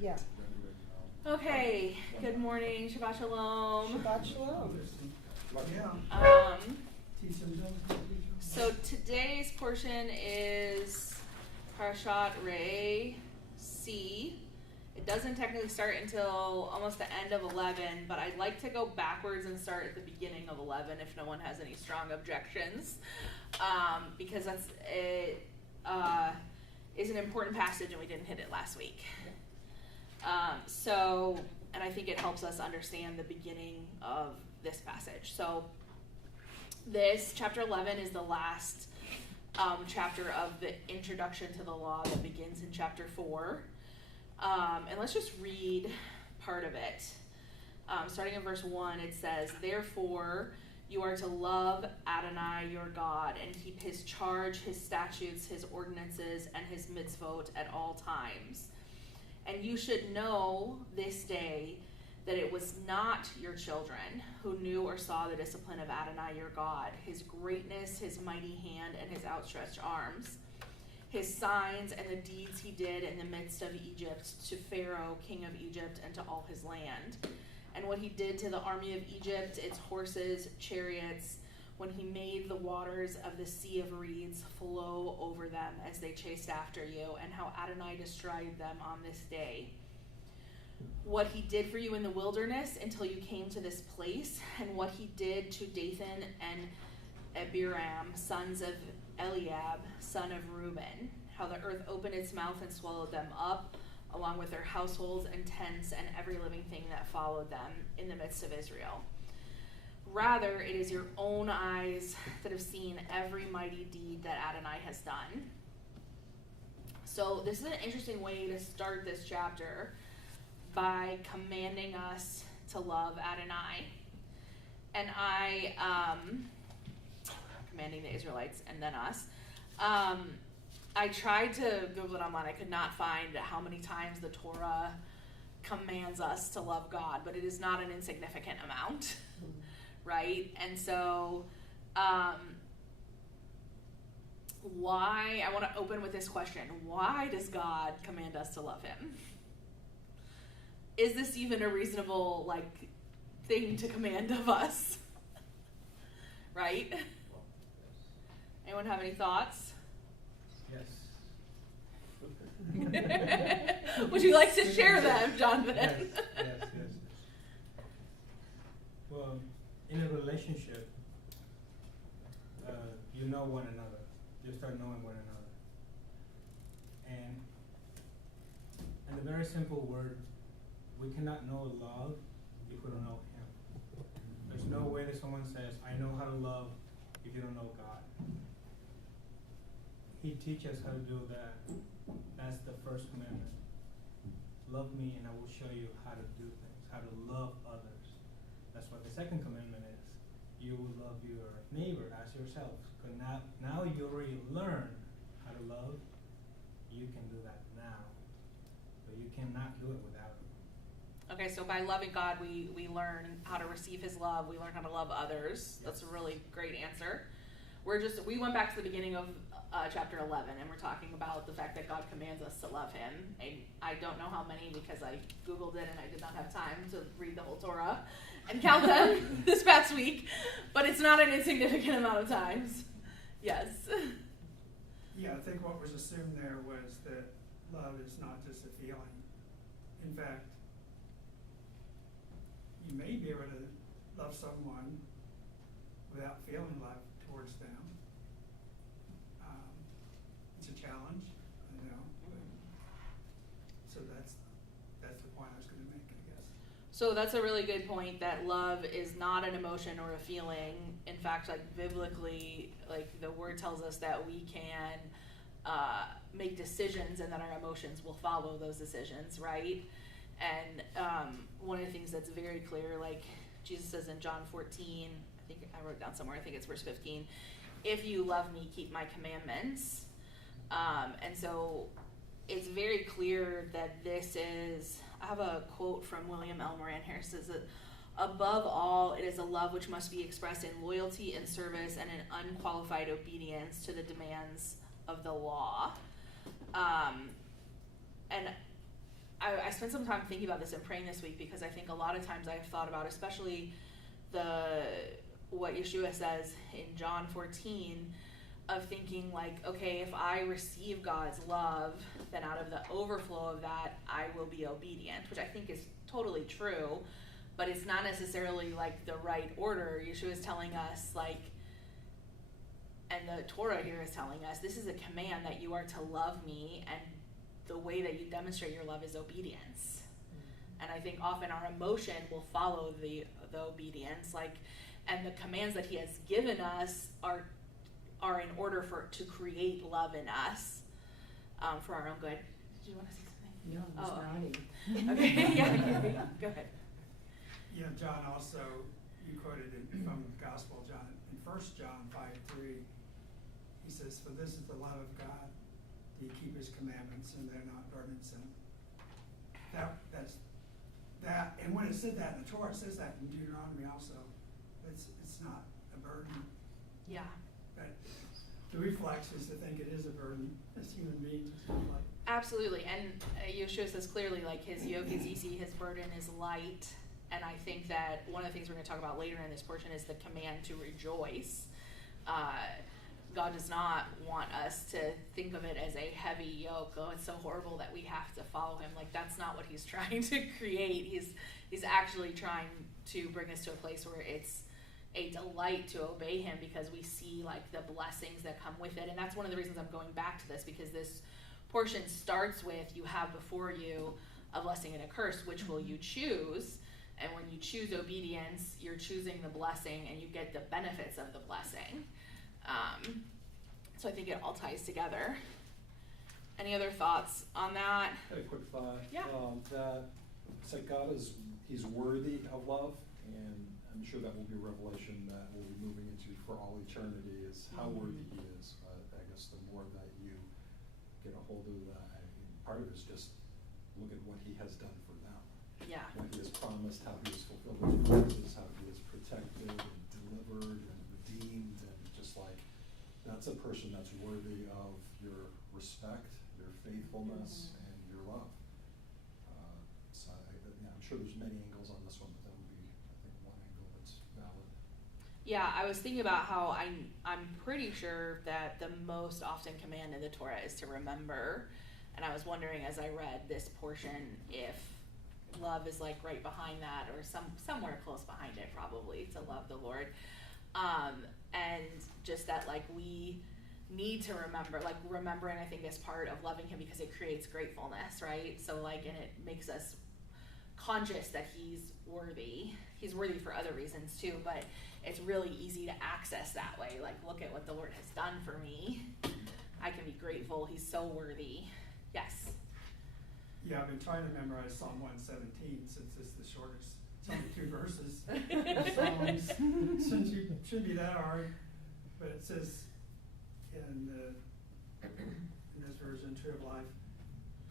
Yeah. Okay, good morning, Shabbat Shalom. Shabbat Shalom. So today's portion is Parashat Re'eh C. It doesn't technically start until almost the end of 11, but I'd like to go backwards and start at the beginning of 11 if no one has any strong objections, because it is an important passage and we didn't hit it last week. And I think it helps us understand the beginning of this passage. So this chapter 11 is the last chapter of the introduction to the law that begins in chapter 4. And let's just read part of it. Starting in verse 1, it says, "Therefore you are to love Adonai your God and keep his charge, his statutes, his ordinances, and his mitzvot at all times. And you should know this day that it was not your children who knew or saw the discipline of Adonai your God, his greatness, his mighty hand, and his outstretched arms, his signs and the deeds he did in the midst of Egypt to Pharaoh, king of Egypt, and to all his land, and what he did to the army of Egypt, its horses, chariots, when he made the waters of the Sea of Reeds flow over them as they chased after you, and how Adonai destroyed them on this day. What he did for you in the wilderness until you came to this place, and what he did to Dathan and Abiram, sons of Eliab, son of Reuben, how the earth opened its mouth and swallowed them up, along with their households and tents and every living thing that followed them in the midst of Israel. Rather, it is your own eyes that have seen every mighty deed that Adonai has done." So this is an interesting way to start this chapter by commanding us to love Adonai. And commanding the Israelites and then us. I tried to Google it online. I could not find how many times the Torah commands us to love God, but it is not an insignificant amount. Right? And so why, I want to open with this question. Why does God command us to love him? Is this even a reasonable thing to command of us? Right? Anyone have any thoughts? Yes. Would you like to share them, Jonathan? Yes. Well, in a relationship, you know one another. You start knowing one another. And in a very simple word, we cannot know love if we don't know him. There's no way that someone says, I know how to love, if you don't know God. He teaches us how to do that. That's the first commandment. Love me and I will show you how to do things, how to love others. That's what the second commandment is. You will love your neighbor as yourself. Because now you already learn how to love. You can do that now. But you cannot do it without him. Okay, so by loving God, we learn how to receive his love. We learn how to love others. That's a really great answer. We went back to the beginning of chapter 11, and we're talking about the fact that God commands us to love him. And I don't know how many because I Googled it and I did not have time to read the whole Torah and count them this past week, but it's not an insignificant amount of times. Yes. Yeah, I think what was assumed there was that love is not just a feeling. In fact, you may be able to love someone without feeling love towards them. It's a challenge, I know. So that's the point I was going to make, I guess. So that's a really good point, that love is not an emotion or a feeling. In fact, biblically, the word tells us that we can make decisions and that our emotions will follow those decisions, right? And one of the things that's very clear, Jesus says in John 14, I think I wrote down somewhere, I think it's verse 15, "If you love me, keep my commandments." And so it's very clear that this is, I have a quote from William L. Moran here. It says that, "Above all, it is a love which must be expressed in loyalty and service and in unqualified obedience to the demands of the law." And I spent some time thinking about this and praying this week, because I think a lot of times I've thought about, especially what Yeshua says in John 14, of thinking like, okay, if I receive God's love, then out of the overflow of that, I will be obedient, which I think is totally true, but it's not necessarily like the right order. Yeshua is telling us, like, and the Torah here is telling us, this is a command that you are to love me, and the way that you demonstrate your love is obedience. And I think often our emotion will follow the obedience, like, and the commands that he has given us are in order to create love in us, for our own good. Did you want to say something? No, I was nodding. Okay, yeah, go ahead. Yeah, John also, you quoted it from the Gospel, John, in 1 John 5:3, he says, "For this is the love of God, that you keep his commandments, and they're not burdensome." That, and when it said that in the Torah, it says that in Deuteronomy also. It's not a burden. Yeah. But the reflex is to think it is a burden as human beings. Like, Absolutely, and Yeshua says clearly, like, his yoke is easy, his burden is light, and I think that one of the things we're going to talk about later in this portion is the command to rejoice. God does not want us to think of it as a heavy yoke. Oh, it's so horrible that we have to follow him. Like, that's not what he's trying to create. He's actually trying to bring us to a place where it's a delight to obey him, because we see like the blessings that come with it. And that's one of the reasons I'm going back to this, because this portion starts with, you have before you a blessing and a curse, which will you choose? And when you choose obedience, you're choosing the blessing, and you get the benefits of the blessing. So I think it all ties together. Any other thoughts on that? I had a quick thought. Yeah. That it's like God he's worthy of love, and I'm sure that will be a revelation that we'll be moving into for all eternity, is how worthy he is. I guess the more that you get a hold of that, part of it is just look at what he has done for them. Yeah. What he has promised, how he has fulfilled his promises, how he has protected and delivered and redeemed, and just like, that's a person that's worthy of your respect, your faithfulness, and your love. So I'm sure there's many angles on this one, but that would be, I think, one angle that's valid. Yeah, I was thinking about how I'm pretty sure that the most often command in the Torah is to remember, and I was wondering as I read this portion if love is like right behind that, or somewhere close behind it, probably, to love the Lord. And just that, like, we need to remember, like, remembering, I think, is part of loving him, because it creates gratefulness, right? So, like, and it makes us conscious that he's worthy. He's worthy for other reasons too, but it's really easy to access that way. Like, look at what the Lord has done for me. I can be grateful. He's so worthy. Yes. yeah, I've been trying to memorize Psalm 117 since it's the shortest. It's only 2 verses. Psalms shouldn't be that hard, but it says in this version, Tree of Life,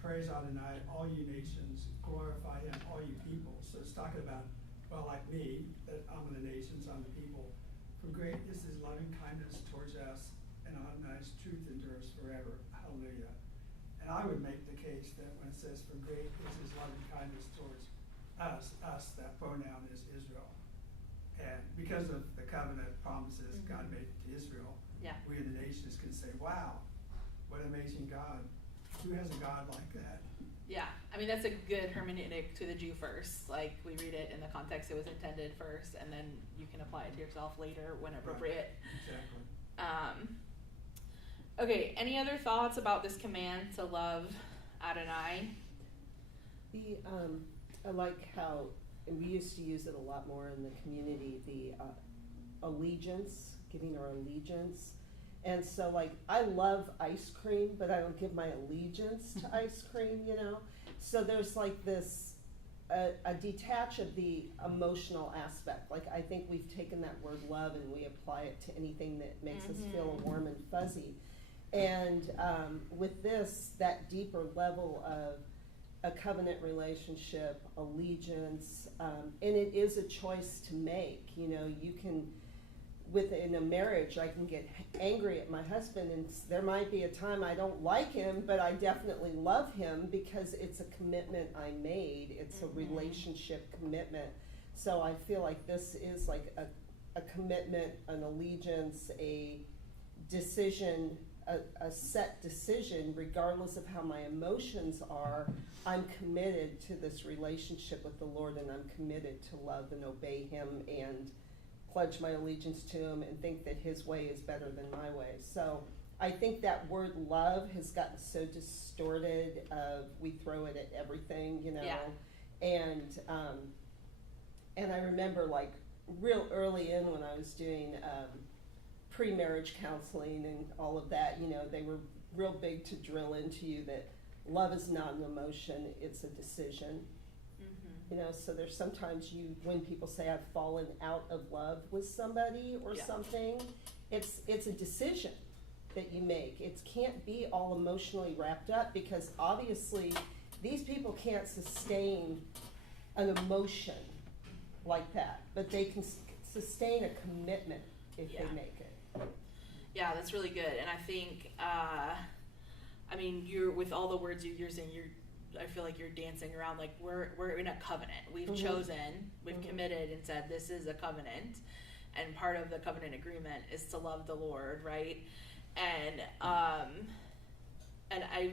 praise Adonai, all you nations, glorify him, all you people. So it's talking about, well, like me, that I'm the nations, I'm the people. For great is his loving kindness towards us, and Adonai's truth endures forever. Hallelujah. And I would make the case that when it says, for great is his loving kindness towards us, that pronoun is Israel. And because of the covenant promises God made to Israel, Yeah. we in the nations can say, wow, what an amazing God. Who has a God like that? Yeah, I mean, that's a good hermeneutic to the Jew first. Like, we read it in the context it was intended first, and then you can apply it to yourself later when appropriate. Exactly. Okay, any other thoughts about this command to love Adonai? I like how, and we used to use it a lot more in the community, the allegiance, giving our allegiance. And so, like, I love ice cream, but I don't give my allegiance to ice cream, you know? So there's like this, a detach of the emotional aspect. Like, I think we've taken that word love and we apply it to anything that makes us feel warm and fuzzy. And with this, that deeper level of a covenant relationship, allegiance, and it is a choice to make. You know, you can, within a marriage, I can get angry at my husband, and there might be a time I don't like him, but I definitely love him because it's a commitment I made. It's a relationship commitment. So I feel like this is like a commitment, an allegiance, a decision, a set decision, regardless of how my emotions are. I'm committed to this relationship with the Lord, and I'm committed to love and obey him and pledge my allegiance to him and think that his way is better than my way. So I think that word love has gotten so distorted. We throw it at everything, you know. Yeah. And I remember, like, real early in when I was doing pre-marriage counseling and all of that, you know, they were real big to drill into you that love is not an emotion, it's a decision. You know, so there's sometimes when people say I've fallen out of love with somebody or something, it's a decision that you make. It can't be all emotionally wrapped up, because obviously these people can't sustain an emotion like that, but they can sustain a commitment if they make it. Yeah, that's really good. And I think, I mean, you're, with all the words you're using, I feel like you're dancing around, like we're in a covenant. We've chosen, we've committed and said this is a covenant, and part of the covenant agreement is to love the Lord, right? And I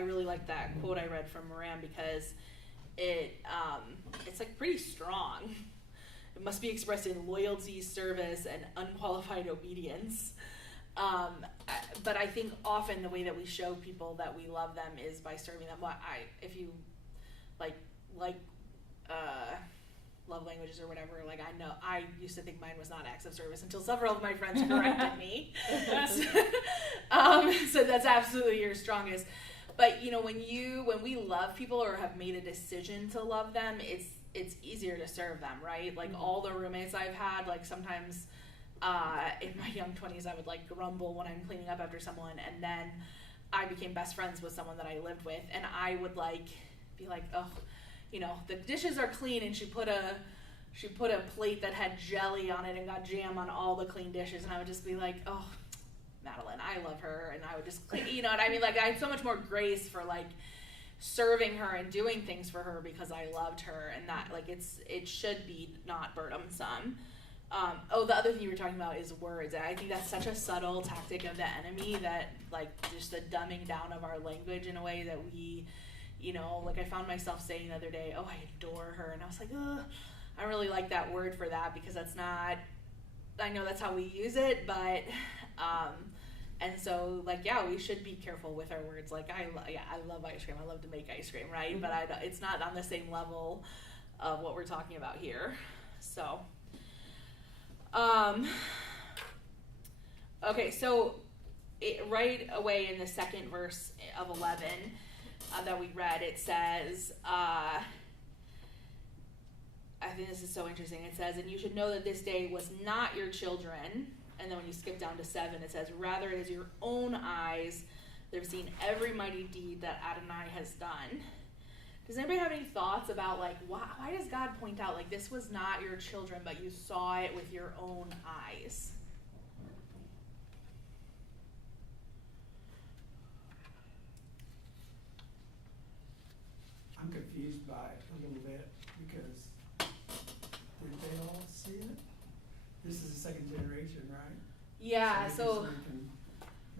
really like that quote I read from Moran, because it's like pretty strong. It must be expressed in loyalty, service, and unqualified obedience. But I think often the way that we show people that we love them is by serving them. If you like love languages or whatever, like, I know I used to think mine was not acts of service until several of my friends corrected me. So that's absolutely your strongest. But you know, when we love people or have made a decision to love them, it's easier to serve them, right? Like all the roommates I've had, like sometimes in my young 20s, I would like grumble when I'm cleaning up after someone, and then I became best friends with someone that I lived with, and I would like be like, oh, you know, the dishes are clean, and she put a plate that had jelly on it and got jam on all the clean dishes, and I would just be like, oh, Madeline, I love her, and I would just clean, you know what I mean? Like, I had so much more grace for like serving her and doing things for her because I loved her, and that, like, it should be not burdensome. The other thing you were talking about is words. And I think that's such a subtle tactic of the enemy, that like just the dumbing down of our language in a way that we, you know, like I found myself saying the other day, oh, I adore her, and I was like, ugh, I don't really like that word for that, because that's not, I know that's how we use it, but and so, like, yeah, we should be careful with our words. Like, I love ice cream. I love to make ice cream, right? But it's not on the same level of what we're talking about here. So, okay, so right away in the second verse of 11 that we read, it says, I think this is so interesting. It says, and you should know that this day was not your children. And then when you skip down to 7, it says, rather it is your own eyes that have seen every mighty deed that Adonai has done. Does anybody have any thoughts about, like, why does God point out, like, this was not your children, but you saw it with your own eyes? I'm confused by it a little bit, because did they all see it? This is the second generation, right? Yeah, so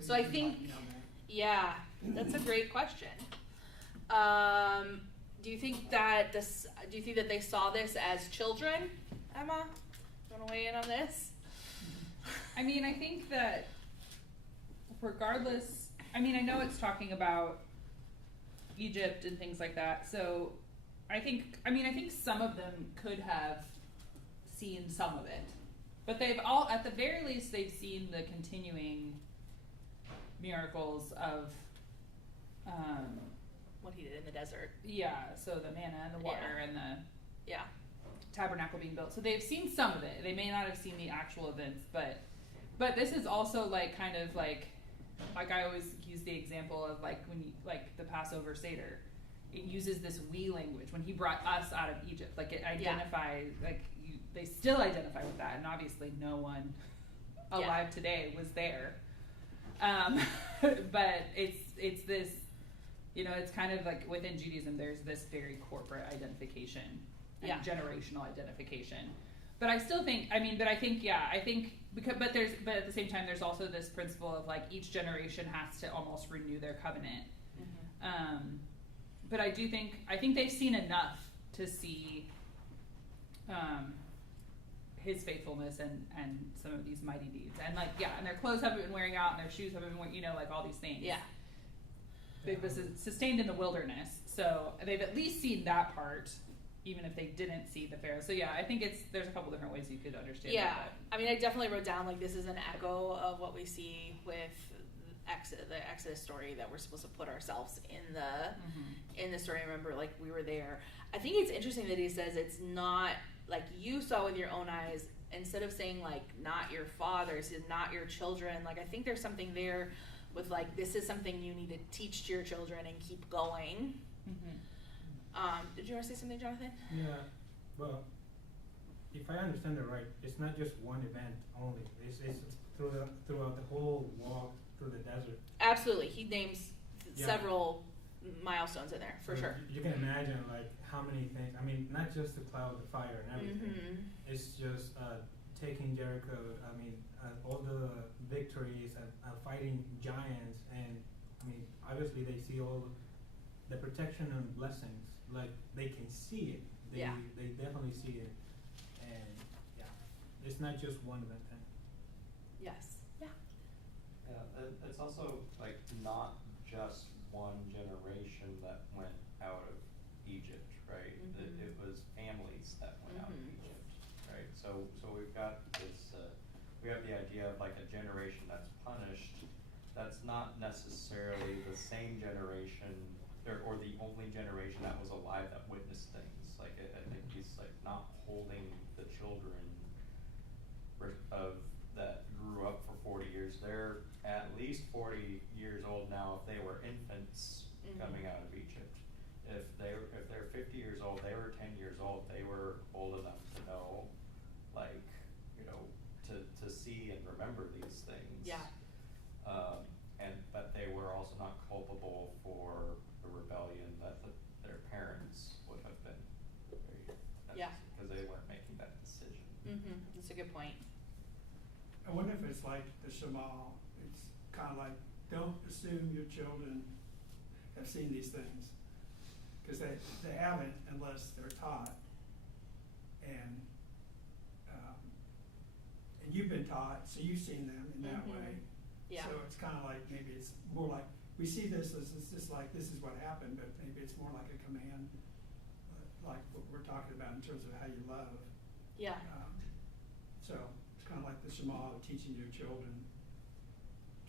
I maybe think, you know that. yeah, that's a great question. Do you think that they saw this as children, Emma? You want to weigh in on this? I mean, I think that regardless, I mean, I know it's talking about Egypt and things like that, so I think some of them could have seen some of it. But they've all, at the very least, they've seen the continuing miracles of What he did in the desert. yeah, so the manna and the water and the Yeah. tabernacle being built. So they've seen some of it. They may not have seen the actual events, but this is also like kind of like I always use the example of like when you, like the Passover Seder. It uses this we language when he brought us out of Egypt. Like it identifies like they still identify with that, and obviously no one alive today was there. But it's this, it's kind of like within Judaism, there's this very corporate identification and generational identification. But I still think, but at the same time, there's also this principle of like each generation has to almost renew their covenant. Mm-hmm. But I think they've seen enough to see his faithfulness and some of these mighty deeds. And and their clothes haven't been wearing out and their shoes haven't been wearing, like all these things. Yeah. They've been sustained in the wilderness. So they've at least seen that part, even if they didn't see the Pharaoh. So I think there's a couple different ways you could understand it. I definitely wrote down this is an echo of what we see with the Exodus story, that we're supposed to put ourselves in the story. I remember we were there. I think it's interesting that he says it's not you saw with your own eyes, instead of saying not your fathers, not your children. I think there's something there with this is something you need to teach to your children and keep going. Did you want to say something, Jonathan? Yeah, well, if I understand it right, it's not just one event only. It's throughout the whole walk through the desert. Absolutely, he names several milestones in there for sure. You can imagine how many things. Not just the cloud, the fire, and everything. Mm-hmm. It's just taking Jericho. All the victories and fighting giants, and obviously they see all the protection and blessings. They can see it. They definitely see it, and it's not just one event thing. Yes. Yeah. Yeah, it's also not just one generation that went out of Egypt, right? Mm-hmm. It was families that went out of Egypt, right? So we've got this. We have the idea of a generation that's punished. That's not necessarily the same generation or the only generation that was alive that witnessed things. I think he's not holding the children of that grew up for 40 years. They're at least 40 years old now if they were infants coming out of Egypt. If they're 50 years old, they were 10 years old. They were old enough to know, to see and remember these things. Yeah. But they were also not culpable for the rebellion that their parents would have been. Because they weren't making that decision. That's a good point. I wonder if it's like the Shema. It's kind of don't assume your children have seen these things, because they haven't unless they're taught. And you've been taught, so you've seen them in that way. Yeah. So it's kind of maybe it's more we see this as it's just this is what happened, but maybe it's more like a command, like what we're talking about in terms of how you love. Yeah. So it's kind of like the Shema, teaching your children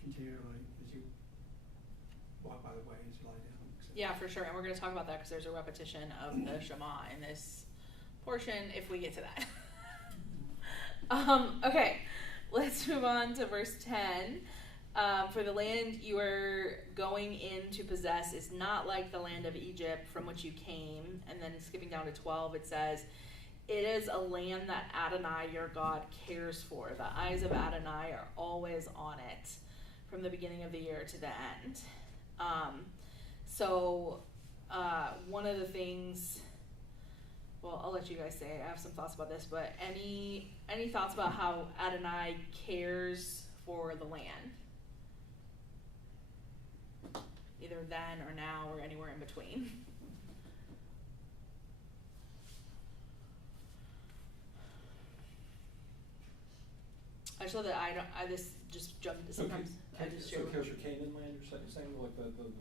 continually as you walk by the way, as you lie down. Yeah, for sure. And we're going to talk about that because there's a repetition of the Shema in this portion if we get to that. Okay, let's move on to verse 10. For the land you are going in to possess is not like the land of Egypt from which you came. And then skipping down to 12, it says, it is a land that Adonai your God cares for. The eyes of Adonai are always on it from the beginning of the year to the end. One of the things, well, I'll let you guys say, I have some thoughts about this, but any thoughts about how Adonai cares for the land? Either then or now or anywhere in between. I just know that this just jumped, sometimes I just share. So here's your Canaan land, you're saying,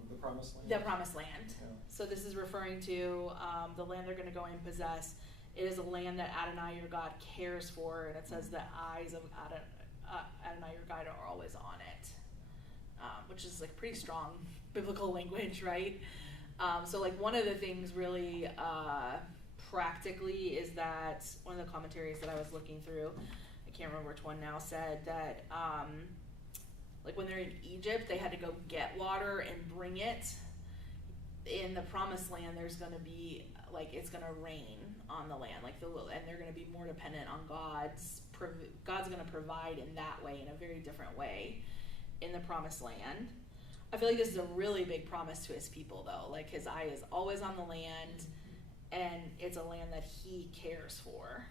the promised land? The promised land. Yeah. So this is referring to the land they're going to go and possess. It is a land that Adonai your God cares for, and it says the eyes of Adonai your God are always on it, which is pretty strong biblical language, right? So one of the things really practically is that one of the commentaries that I was looking through, I can't remember which one now, said that when they're in Egypt, they had to go get water and bring it. in the promised land, there's going to be, like, it's going to rain on the land, like and they're going to be more dependent on God's going to provide in that way, in a very different way in the promised land. I feel like this is a really big promise to his people, though. Like, his eye is always on the land, and it's a land that he cares for.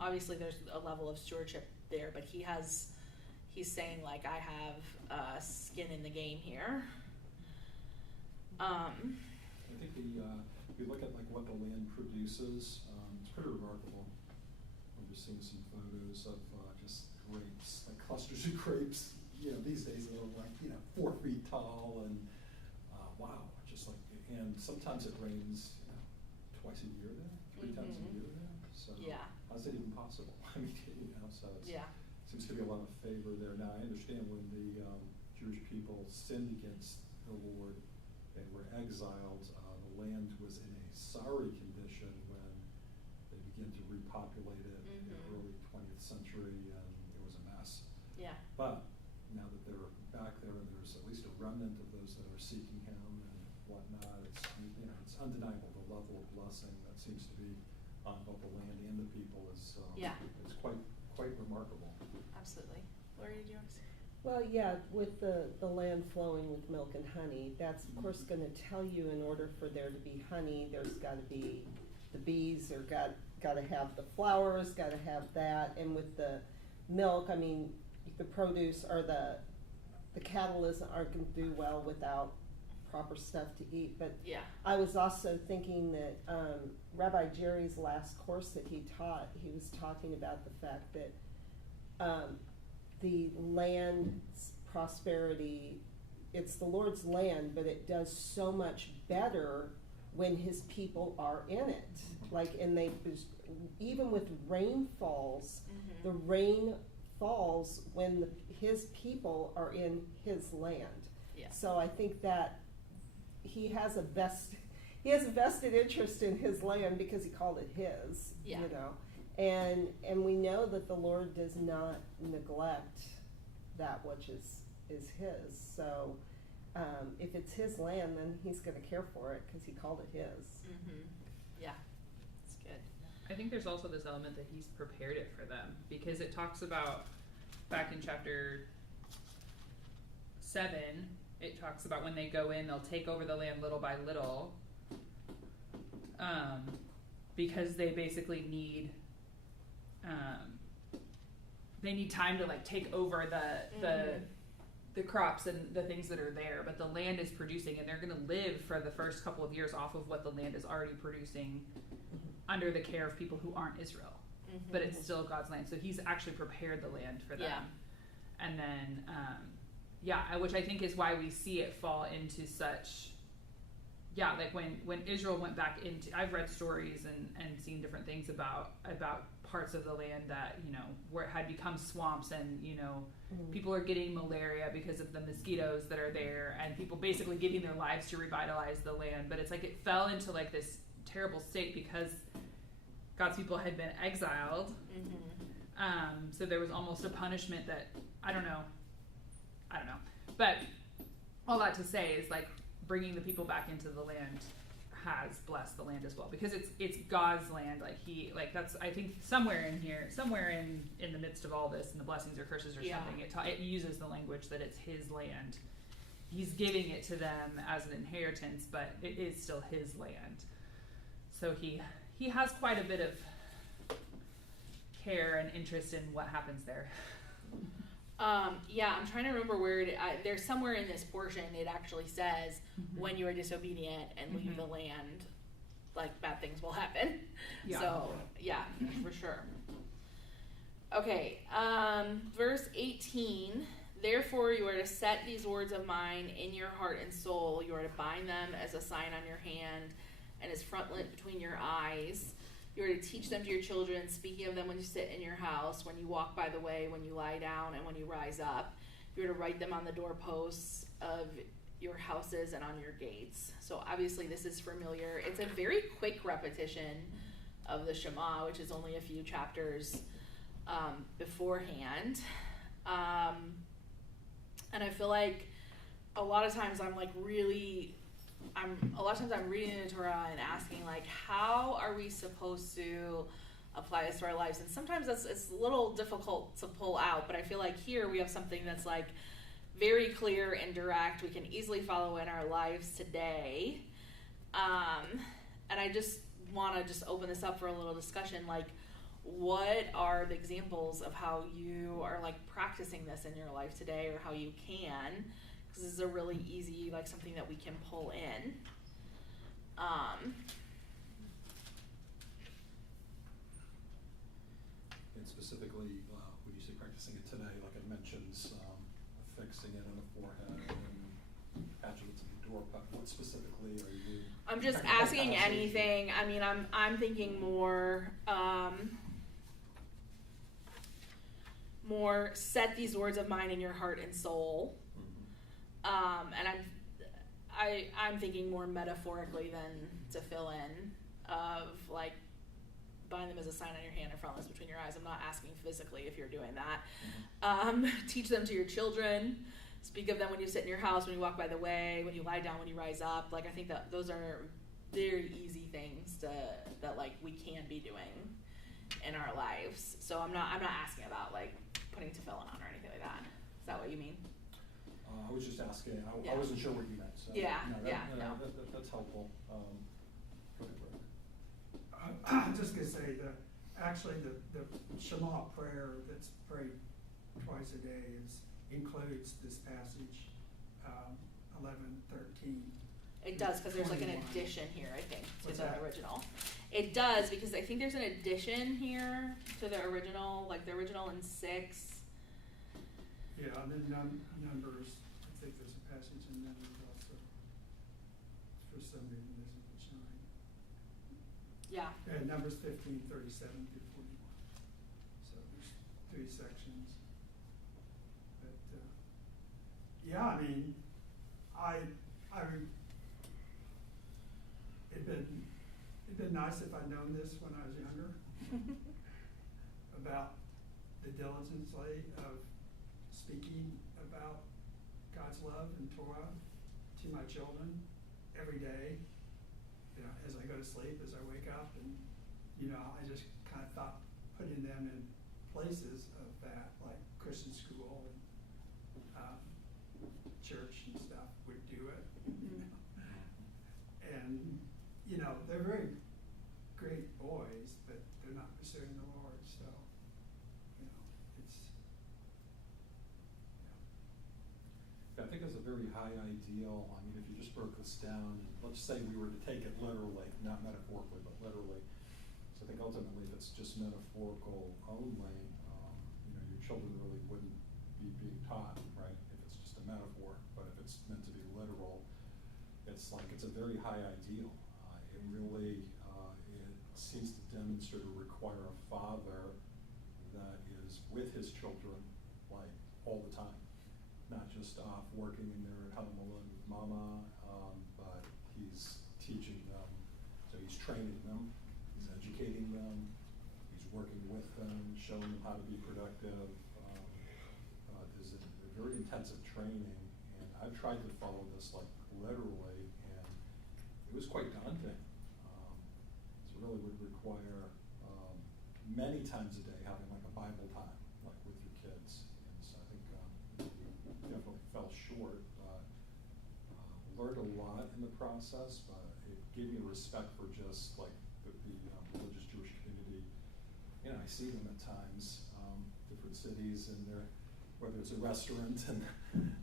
Obviously, there's a level of stewardship there, but he's saying, like, I have skin in the game here. I think we look at like what the land produces. It's pretty remarkable. I'm just seeing some photos of just grapes, like clusters of grapes. You know, these days they're like 4 feet tall, and wow, just like. And sometimes it rains twice a year there, 3 times a year there. So how's that even possible? I mean, so it seems to be a lot of favor there. Now I understand when the Jewish people sinned against the Lord. They were exiled. The land was in a sorry condition when they began to repopulate it in the early 20th century, and it was a mess. Yeah. But now that they're back there, there's at least a remnant of those that are seeking Him and whatnot. It's it's undeniable the level of blessing that seems to be on both the land and the people is it's quite remarkable. Absolutely. Lori, do you want to say? Well, yeah, with the land flowing with milk and honey, that's of course going to tell you in order for there to be honey, there's got to be the bees, or got to have the flowers, got to have that, and with the milk, I mean, the produce or the cattle aren't going to do well without proper stuff to eat. But I was also thinking that Rabbi Jerry's last course that he taught, he was talking about the fact that the land's prosperity, it's the Lord's land, but it does so much better when his people are in it. Like, and even with rainfalls, the rain falls when his people are in his land. So I think that he has a vested interest in his land because he called it his, And we know that the Lord does not neglect that which is his. So if it's his land, then he's going to care for it because he called it his. Yeah, that's good. I think there's also this element that he's prepared it for them, because it talks about, back in chapter 7, it talks about when they go in, they'll take over the land little by little, because they basically need time to like take over the crops and the things that are there, but the land is producing, and they're going to live for the first couple of years off of what the land is already producing under the care of people who aren't Israel, but it's still God's land. So he's actually prepared the land for them. And then which I think is why we see it fall into such like when Israel went back into, I've read stories and seen different things about parts of the land that, where it had become swamps, and, people are getting malaria because of the mosquitoes that are there, and people basically giving their lives to revitalize the land. But it's like it fell into like this terrible state because God's people had been exiled. So there was almost a punishment that, I don't know. But all that to say is, like, bringing the people back into the land has blessed the land as well, because it's God's land. Like that's, I think somewhere in the midst of all this, and the blessings or curses or something, it uses the language that it's his land. He's giving it to them as an inheritance, but it is still his land. So he has quite a bit of care and interest in what happens there. I'm trying to remember where there's somewhere in this portion it actually says when you are disobedient and leave the land, like, bad things will happen. So for sure. Okay, verse 18, therefore you are to set these words of mine in your heart and soul. You are to bind them as a sign on your hand and as frontlet between your eyes. You are to teach them to your children, speaking of them when you sit in your house, when you walk by the way, when you lie down, and when you rise up. You are to write them on the doorposts of your houses and on your gates. So obviously this is familiar. It's a very quick repetition of the Shema, which is only a few chapters beforehand. And I feel like a lot of times I'm like really a lot of times I'm reading the Torah and asking, like, how are we supposed to apply this to our lives? And sometimes it's a little difficult to pull out, but I feel like here we have something that's like very clear and direct. We can easily follow in our lives today. And I just want to just open this up for a little discussion. Like, what are the examples of how you are like practicing this in your life today, or how you can? Because this is a really easy, like, something that we can pull in. And specifically, when you say practicing it today, like it mentions fixing it on the forehead and patching it to the door. But what specifically are you? I'm just talking about asking passage? anything. I mean, I'm thinking more more set these words of mine in your heart and soul. Mhm. And I'm thinking more metaphorically than to fill in of like bind them as a sign on your hand or frontness between your eyes. I'm not asking physically if you're doing that. Teach them to your children. Speak of them when you sit in your house, when you walk by the way, when you lie down, when you rise up. Like, I think that those are very easy things that like we can be doing in our lives. So I'm not asking about like putting tefillin on or anything like that. Is that what you mean? I was just asking. Yeah. I wasn't sure what you meant. So Yeah, no, no. that's helpful. Go ahead, Rick. I'm just gonna say that actually the Shema prayer that's prayed twice a day includes this passage, 11:13. It does, because there's like an 21. addition here, I think, to What's the that? original. It does, because I think there's an addition here to the original, like the original in 6. Yeah, and then Numbers, I think there's a passage in Numbers also. For some reason, this is the shine. Yeah. And Numbers 15:37 through 41. So there's 3 sections. But, yeah, I mean, it'd been nice if I'd known this when I was younger about the diligence of speaking about God's love and Torah to my children every day, you know, as I go to sleep, as I wake up, and, you know, I just kind of thought putting them in places of that, like Christian school and church and stuff would do it, you know. And, you know, they're very great boys, but they're not pursuing the Lord, so, you know, it's, Yeah, I think it's a very high ideal. I mean, if you just broke this down, let's say we were to take it literally, not metaphorically, but literally. So I think ultimately, if it's just metaphorical only, you know, your children really wouldn't be being taught, right? If it's just a metaphor. But if it's meant to be literal, it's like it's a very high ideal. It really it seems to demonstrate or require a father that is with his children like all the time, not just off working in their Hadamallah with mama, but he's teaching them, so he's training them, he's educating them, he's working with them, showing them how to be productive. There's a very intensive training, and I've tried to follow this like literally, and it was quite daunting. So it really would require many times a day having like a Bible time, like with your kids. And so I think we definitely fell short, but learned a lot in the process. But it gave me respect for just like the religious Jewish community. You know, I see them at times, different cities, and they're, whether it's a restaurant and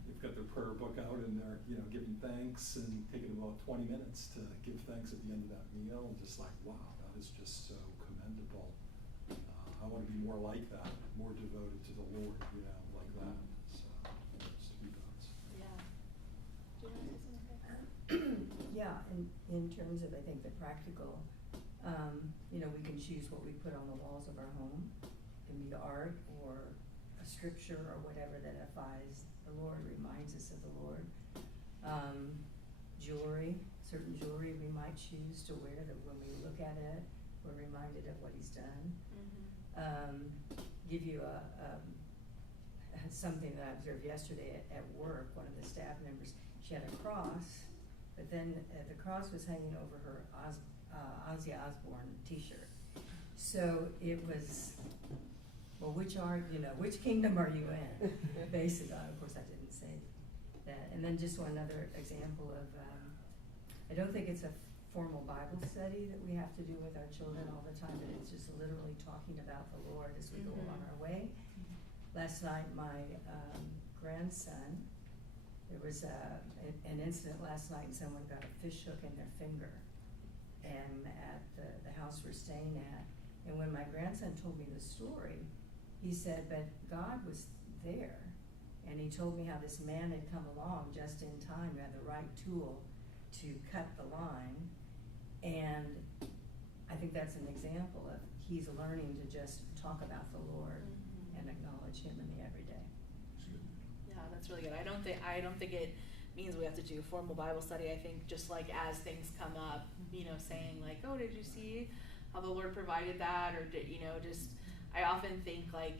they've got their prayer book out and they're, you know, giving thanks and taking about 20 minutes to give thanks at the end of that meal, and just like, wow, that is just so commendable. I want to be more like that, more devoted to the Lord, you know, like that. So, just to be honest. Yeah. Do you want to say something? Yeah, in terms of, I think, the practical, you know, we can choose what we put on the walls of our home. It can be art or a scripture or whatever that edifies the Lord, reminds us of the Lord. Jewelry, certain jewelry we might choose to wear that when we look at it, we're reminded of what He's done. Give you something that I observed yesterday at work. One of the staff members, she had a cross but then the cross was hanging over her Ozzy Osbourne t-shirt. So it was, well, which kingdom are you in? Basically, of course I didn't say that. And then just one other example of, I don't think it's a formal Bible study that we have to do with our children all the time, but it's just literally talking about the Lord as we go on our way. Last night, my grandson, there was an incident last night, and someone got a fish hook in their finger, and at the house we're staying at. And when my grandson told me the story, he said, but God was there, and he told me how this man had come along just in time, who had the right tool to cut the line. And I think that's an example of he's learning to just talk about the Lord and acknowledge him in the everyday. Yeah, that's really good. I don't think it means we have to do formal Bible study. I think just like as things come up, saying like, oh, did you see how the Lord provided that? Or did, just, I often think like,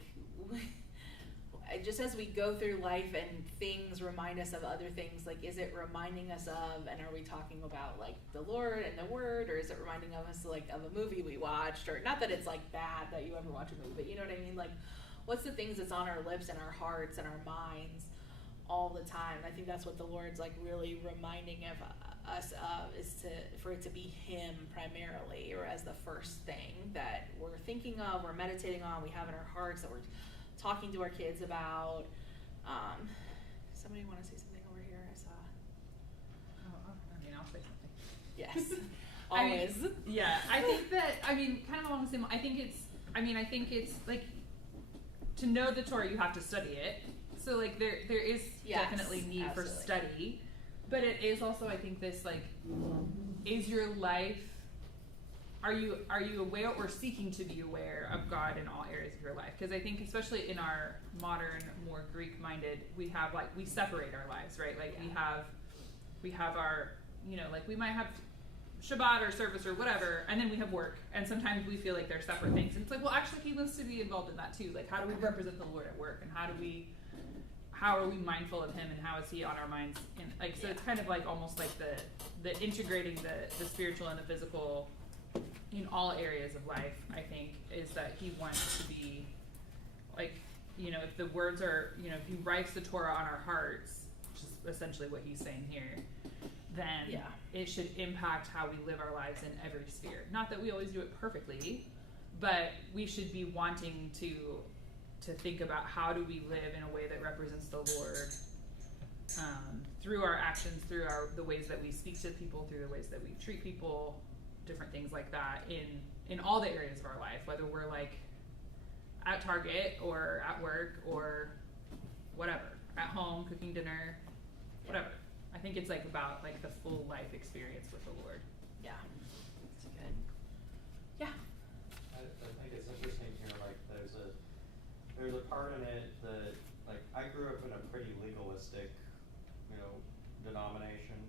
just as we go through life and things remind us of other things, like, is it reminding us of, and are we talking about like the Lord and the Word, or is it reminding us like of a movie we watched? Or not that it's like bad that you ever watch a movie, but you know what I mean? Like, what's the things that's on our lips and our hearts and our minds all the time? I think that's what the Lord's like really reminding of us of, is for it to be Him primarily, or as the first thing that we're thinking of, we're meditating on, we have in our hearts, that we're talking to our kids about. Somebody want to say something over here? I saw. I'll say something. Yes. Always. I think that, kind of along the same, I think it's like, to know the Torah, you have to study it. So like there is definitely need absolutely. for study, but it is also, I think, this like, is your life, are you aware or seeking to be aware of God in all areas of your life? Because I think especially in our modern, more Greek-minded, we have like, we separate our lives, right? Like we have our, like we might have Shabbat or service or whatever, and then we have work, and sometimes we feel like they're separate things, and it's like, well, actually He wants to be involved in that too. Like, how do we represent the Lord at work, and how are we mindful of Him, and how is He on our minds? And like, so it's kind of like almost like the integrating the spiritual and the physical in all areas of life, I think, is that He wants to be like, if the words are, if He writes the Torah on our hearts, which is essentially what He's saying here, then it should impact how we live our lives in every sphere. Not that we always do it perfectly, but we should be wanting to think about how do we live in a way that represents the Lord, through our actions, through the ways that we speak to people, through the ways that we treat people, different things like that in all the areas of our life, whether we're like at Target or at work or whatever, at home, cooking dinner, whatever. I think it's like about like the full life experience with the Lord. Yeah, that's good. Yeah. I think it's interesting here, like there's a part in it that, like, I grew up in a pretty legalistic, denomination,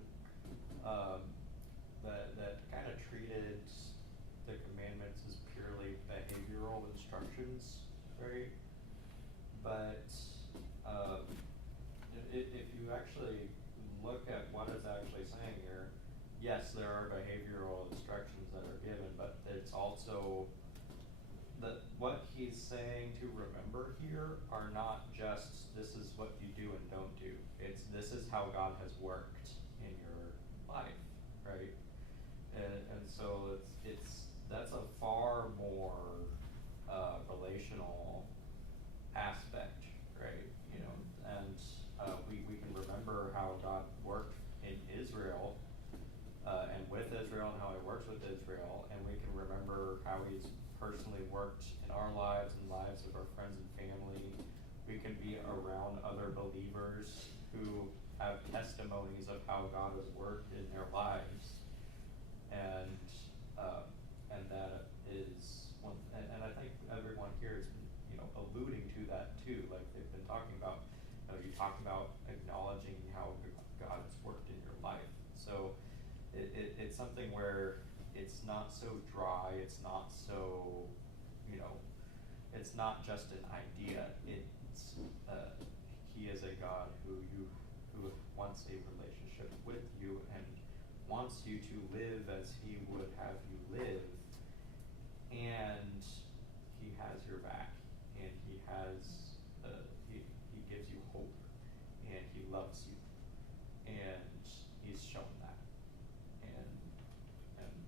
that kind of treated the commandments as purely behavioral instructions, right? But if you actually look at what it's actually saying here, yes, there are behavioral instructions that are given, but it's also what He's saying to remember here are not just this is what you do and don't do. It's this is how God has worked in your life, right? And so that's a far more relational aspect, right? And we can remember how God worked in Israel and with Israel, and how He works with Israel, and we can remember how He's personally worked in our lives and lives of our friends and family. We can be around other believers who have testimonies of how God has worked in their lives, and that is one. And I think everyone here has been, alluding to that too. Like they've been talking about, you talk about acknowledging how God has worked in your life. So it's something where it's not so dry, it's not so, it's not just an idea. It's He is a God who wants a relationship with you, and wants you to live as he would have you live, and he has your back, and he has he gives you hope, and he loves you, and he's shown that, and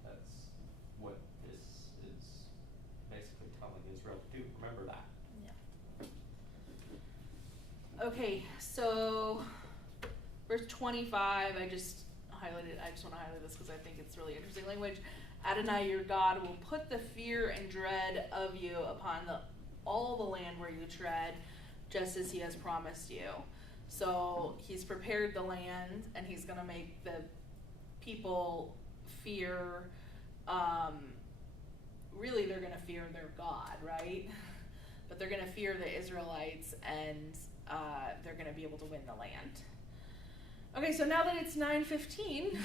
that's what this is basically telling Israel to do. Remember that. Yeah. Okay, so verse 25, I just want to highlight this because I think it's really interesting language. Adonai, your God, will put the fear and dread of you upon all the land where you tread, just as he has promised you. So he's prepared the land, and he's going to make the people fear. Really, they're going to fear their God, right? But they're going to fear the Israelites, and they're going to be able to win the land. Okay, so now that it's 9:15,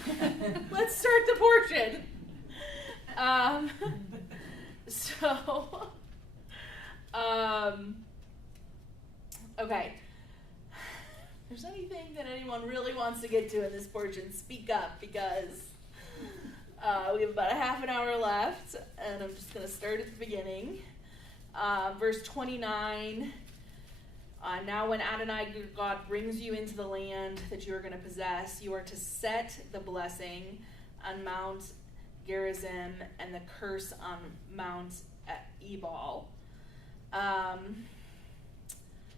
let's start the portion. Okay. If there's anything that anyone really wants to get to in this portion, speak up, because we have about a half an hour left, and I'm just going to start at the beginning. Verse 29. Now when Adonai your God brings you into the land that you are going to possess, you are to set the blessing on Mount Gerizim and the curse on Mount Ebal.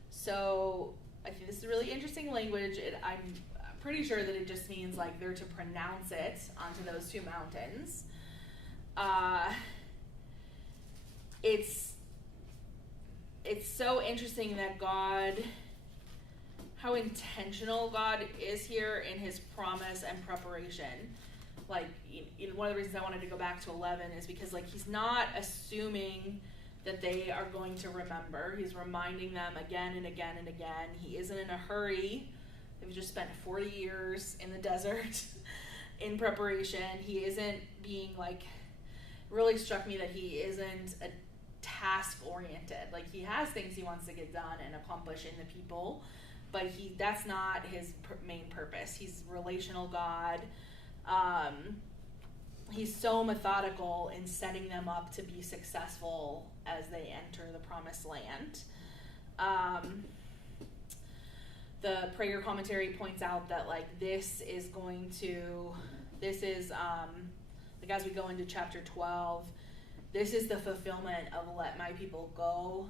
So I think this is really interesting language. I'm pretty sure that it just means like they're to pronounce it onto those two mountains. It's so interesting that how intentional God is here in his promise and preparation. Like, one of the reasons I wanted to go back to 11 is because, like, he's not assuming that they are going to remember. He's reminding them again and again and again. He isn't in a hurry. They've just spent 40 years in the desert in preparation. He isn't being, like, really struck me that he isn't a task-oriented. Like, he has things he wants to get done and accomplish in the people, but that's not his main purpose. He's relational God. He's so methodical in setting them up to be successful as they enter the promised land. The prayer commentary points out that, like, like, as we go into chapter 12, this is the fulfillment of let my people go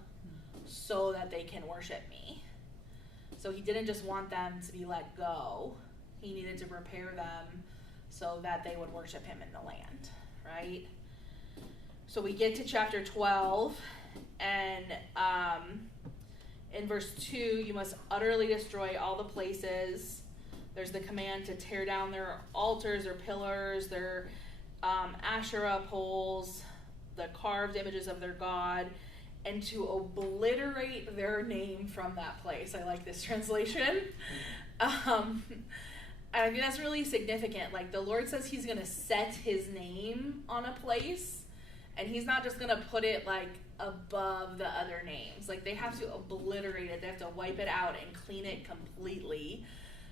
so that they can worship me. So he didn't just want them to be let go. He needed to prepare them so that they would worship him in the land, right? So we get to chapter 12, and in verse 2, you must utterly destroy all the places. There's the command to tear down their altars, their pillars, their Asherah poles, the carved images of their God, and to obliterate their name from that place. I like this translation. And I think that's really significant. Like, the Lord says he's going to set his name on a place, and he's not just going to put it, like, above the other names. Like, they have to obliterate it. They have to wipe it out and clean it completely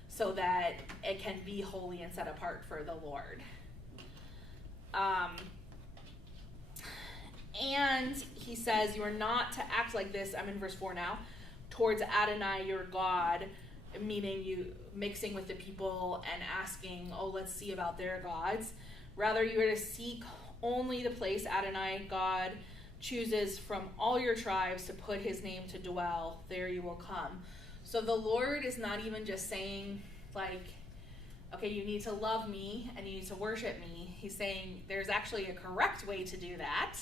so that it can be holy and set apart for the Lord. And he says, you are not to act like this, I'm in verse 4 now, towards Adonai your God, meaning you mixing with the people and asking, oh, let's see about their gods. Rather, you are to seek only the place Adonai God chooses from all your tribes to put his name to dwell. There you will come. So the Lord is not even just saying, like, okay, you need to love me and you need to worship me. He's saying there's actually a correct way to do that.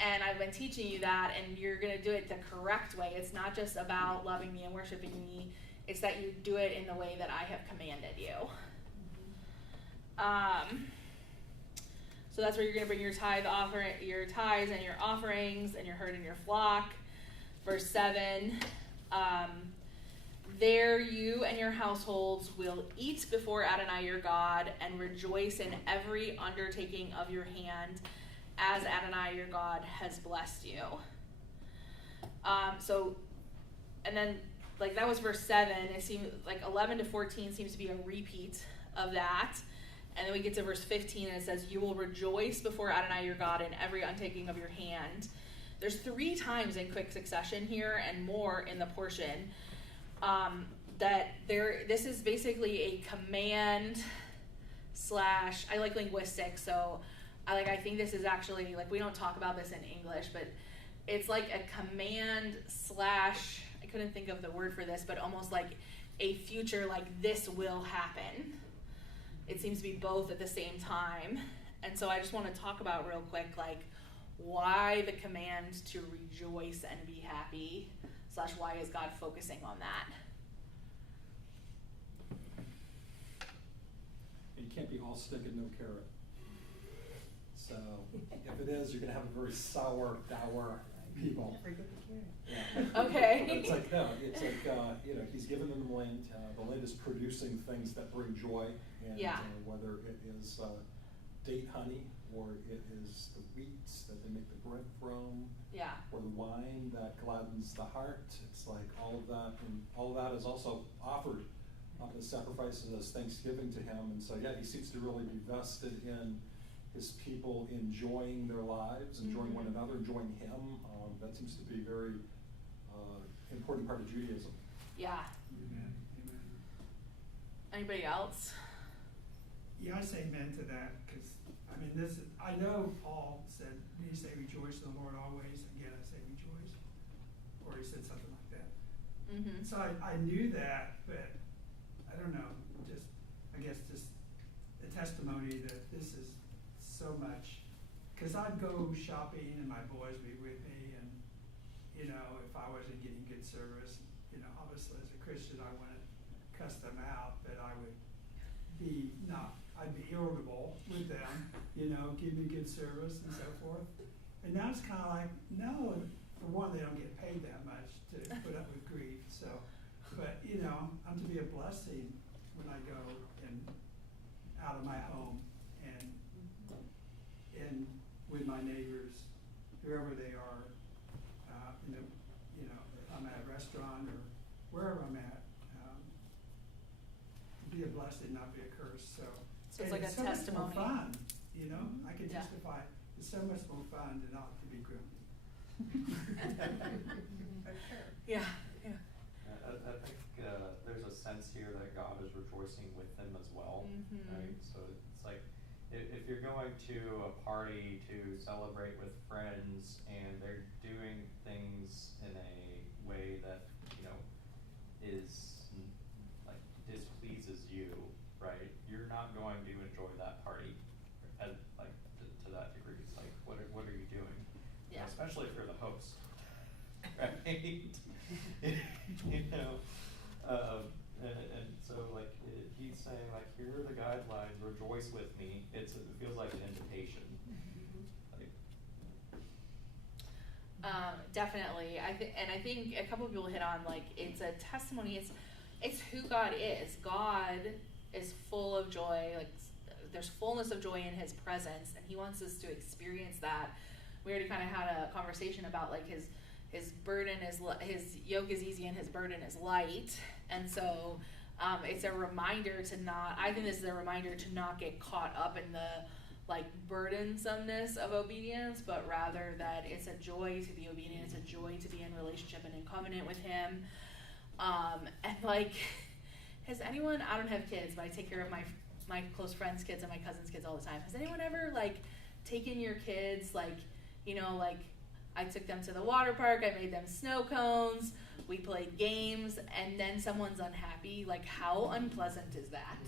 And I've been teaching you that, and you're going to do it the correct way. It's not just about loving me and worshiping me. It's that you do it in the way that I have commanded you. So that's where you're going to bring your tithes and your offerings and your herd and your flock. Verse 7, there you and your households will eat before Adonai your God and rejoice in every undertaking of your hand, as Adonai your God has blessed you. And then, like, that was verse 7. It seems like 11 to 14 seems to be a repeat of that. And then we get to verse 15 and it says, you will rejoice before Adonai your God in every untaking of your hand. There's 3 times in quick succession here and more in the portion this is basically a command / I like linguistics, so I think this is actually, like, we don't talk about this in English, but it's like a command / I couldn't think of the word for this, but almost like a future, like this will happen. It seems to be both at the same time. And so I just want to talk about real quick, like, why the command to rejoice and be happy / why is God focusing on that? You can't be all stick and no carrot. So if it is, you're going to have a very sour, dour people. Forget the carrot. Yeah. Okay. It's like, he's given them the land. The land is producing things that bring joy. And Yeah. Whether it is date honey, or it is the wheat that they make the bread from, Yeah. or the wine that gladdens the heart. It's like all of that, and all of that is also offered as sacrifices as thanksgiving to him. And so, yeah, he seems to really be vested in his people enjoying their lives, enjoying one another, enjoying him. That seems to be a very important part of Judaism. Yeah. Amen. Amen. Anybody else? Yeah, I say amen to that, because, I know Paul said, did he say rejoice in the Lord always? Again, I say rejoice. Or he said something like that. Mm-hmm. So I knew that, but I don't know, I guess just the testimony that this is so much. Because I'd go shopping and my boys would be with me, and, if I wasn't getting good service, obviously as a Christian I wouldn't cuss them out, but I would I'd be irritable with them, give me good service and so forth. And now it's kind of like, no, for one, they don't get paid that much to put up with grief. So, but I'm to be a blessing when I go out of my home and with my neighbors, whoever they are, if I'm at a restaurant or wherever I'm at, to be a blessing, not be a curse. So it's like a so testimony. Much more fun, I can Yeah. testify. It's so much more fun to not to be grumpy. Yeah. I think there's a sense here that God is rejoicing with them as well, right? So it's like if you're going to a party to celebrate with friends and they're doing things in a way that displeases you, right? You're not going to enjoy that party to that degree. It's like, what are you doing? Yeah. Especially if you're the host, right? And so he's saying here are the guidelines, rejoice with me. It feels like an invitation. Definitely. I think a couple of people hit on it's a testimony. It's who God is. God is full of joy. There's fullness of joy in his presence, and he wants us to experience that. We already kind of had a conversation about his burden his yoke is easy and his burden is light. And so it's a reminder I think this is a reminder to not get caught up in the burdensomeness of obedience, but rather that it's a joy to be obedient, it's a joy to be in relationship and in covenant with him. And has anyone, I don't have kids, but I take care of my close friends' kids and my cousins' kids all the time. Has anyone ever taken your kids, I took them to the water park, I made them snow cones, we played games, and then someone's unhappy? How unpleasant is that?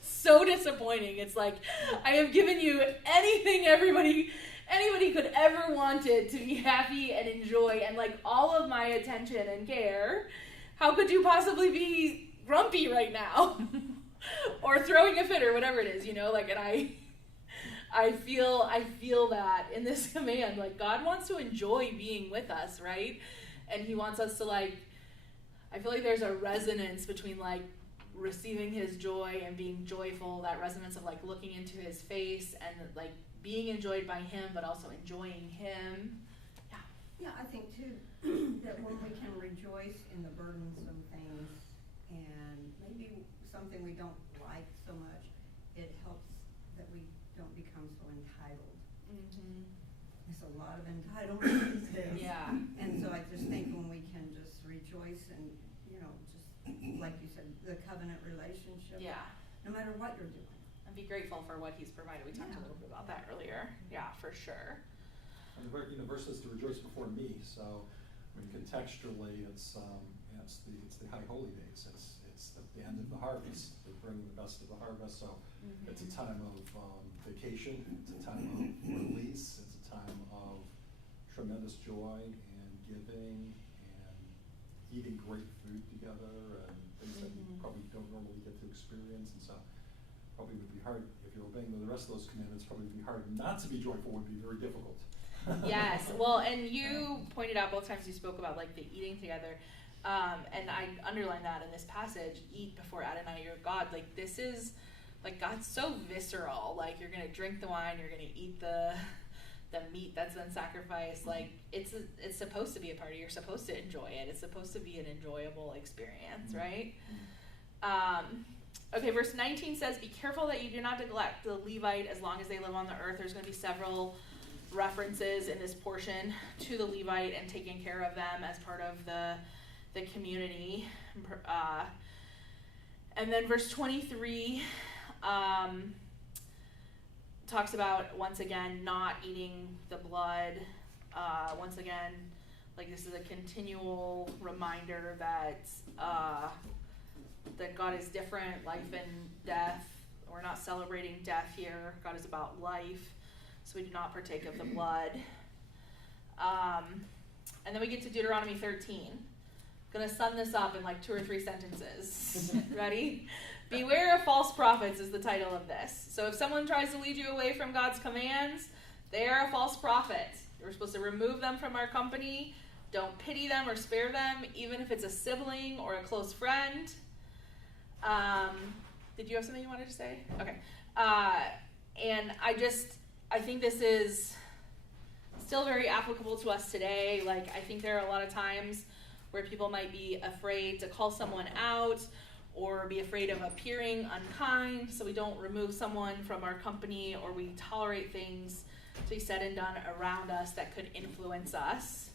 So disappointing. It's I have given you anything anybody could ever wanted to be happy and enjoy, and all of my attention and care. How could you possibly be grumpy right now? Or throwing a fit or whatever it is, and I feel that in this command, God wants to enjoy being with us, right? And he wants us to I feel like there's a resonance between receiving his joy and being joyful, that resonance of looking into his face and being enjoyed by him, but also enjoying him. Yeah, I think too that when we can rejoice in the burdensome things and maybe something we don't like so much, Mm-hmm. There's a lot of entitlement these days. Yeah. And so I just think when we can just rejoice and, you know, just like you said, the covenant relationship. Yeah. No matter what you're doing. And be grateful for what he's provided. We talked a Yeah. little bit about that earlier. Yeah, for sure. And the verse says to rejoice before me. So, I mean, contextually, it's the high holy days. It's the end of the harvest. They bring the best of the harvest. So, it's a time of vacation. It's a time of release. It's a time of tremendous joy and giving and eating great food together and things that you probably don't normally get to experience. And so, probably would be hard if you're obeying the rest of those commandments. Probably would be hard not to be joyful. Would be very difficult. Yes. Well, and you pointed out both times you spoke about like the eating together. And I underline that in this passage, eat before Adonai your God. Like this is, like God's so visceral. Like you're going to drink the wine, you're going to eat the meat that's been sacrificed. Like it's supposed to be a party. You're supposed to enjoy it. It's supposed to be an enjoyable experience, right? Okay, verse 19 says, be careful that you do not neglect the Levite as long as they live on the earth. There's going to be several references in this portion to the Levite and taking care of them as part of the community. And then verse 23 talks about, once again, not eating the blood. Once again, like this is a continual reminder that God is different, life and death. We're not celebrating death here. God is about life, so we do not partake of the blood. And then we get to Deuteronomy 13. Gonna sum this up in like 2 or 3 sentences. Ready? Beware of false prophets is the title of this. So if someone tries to lead you away from God's commands, they are a false prophet. We're supposed to remove them from our company. Don't pity them or spare them, even if it's a sibling or a close friend. Did you have something you wanted to say? Okay. And I think this is still very applicable to us today. Like, I think there are a lot of times where people might be afraid to call someone out or be afraid of appearing unkind, so we don't remove someone from our company, or we tolerate things to be said and done around us that could influence us.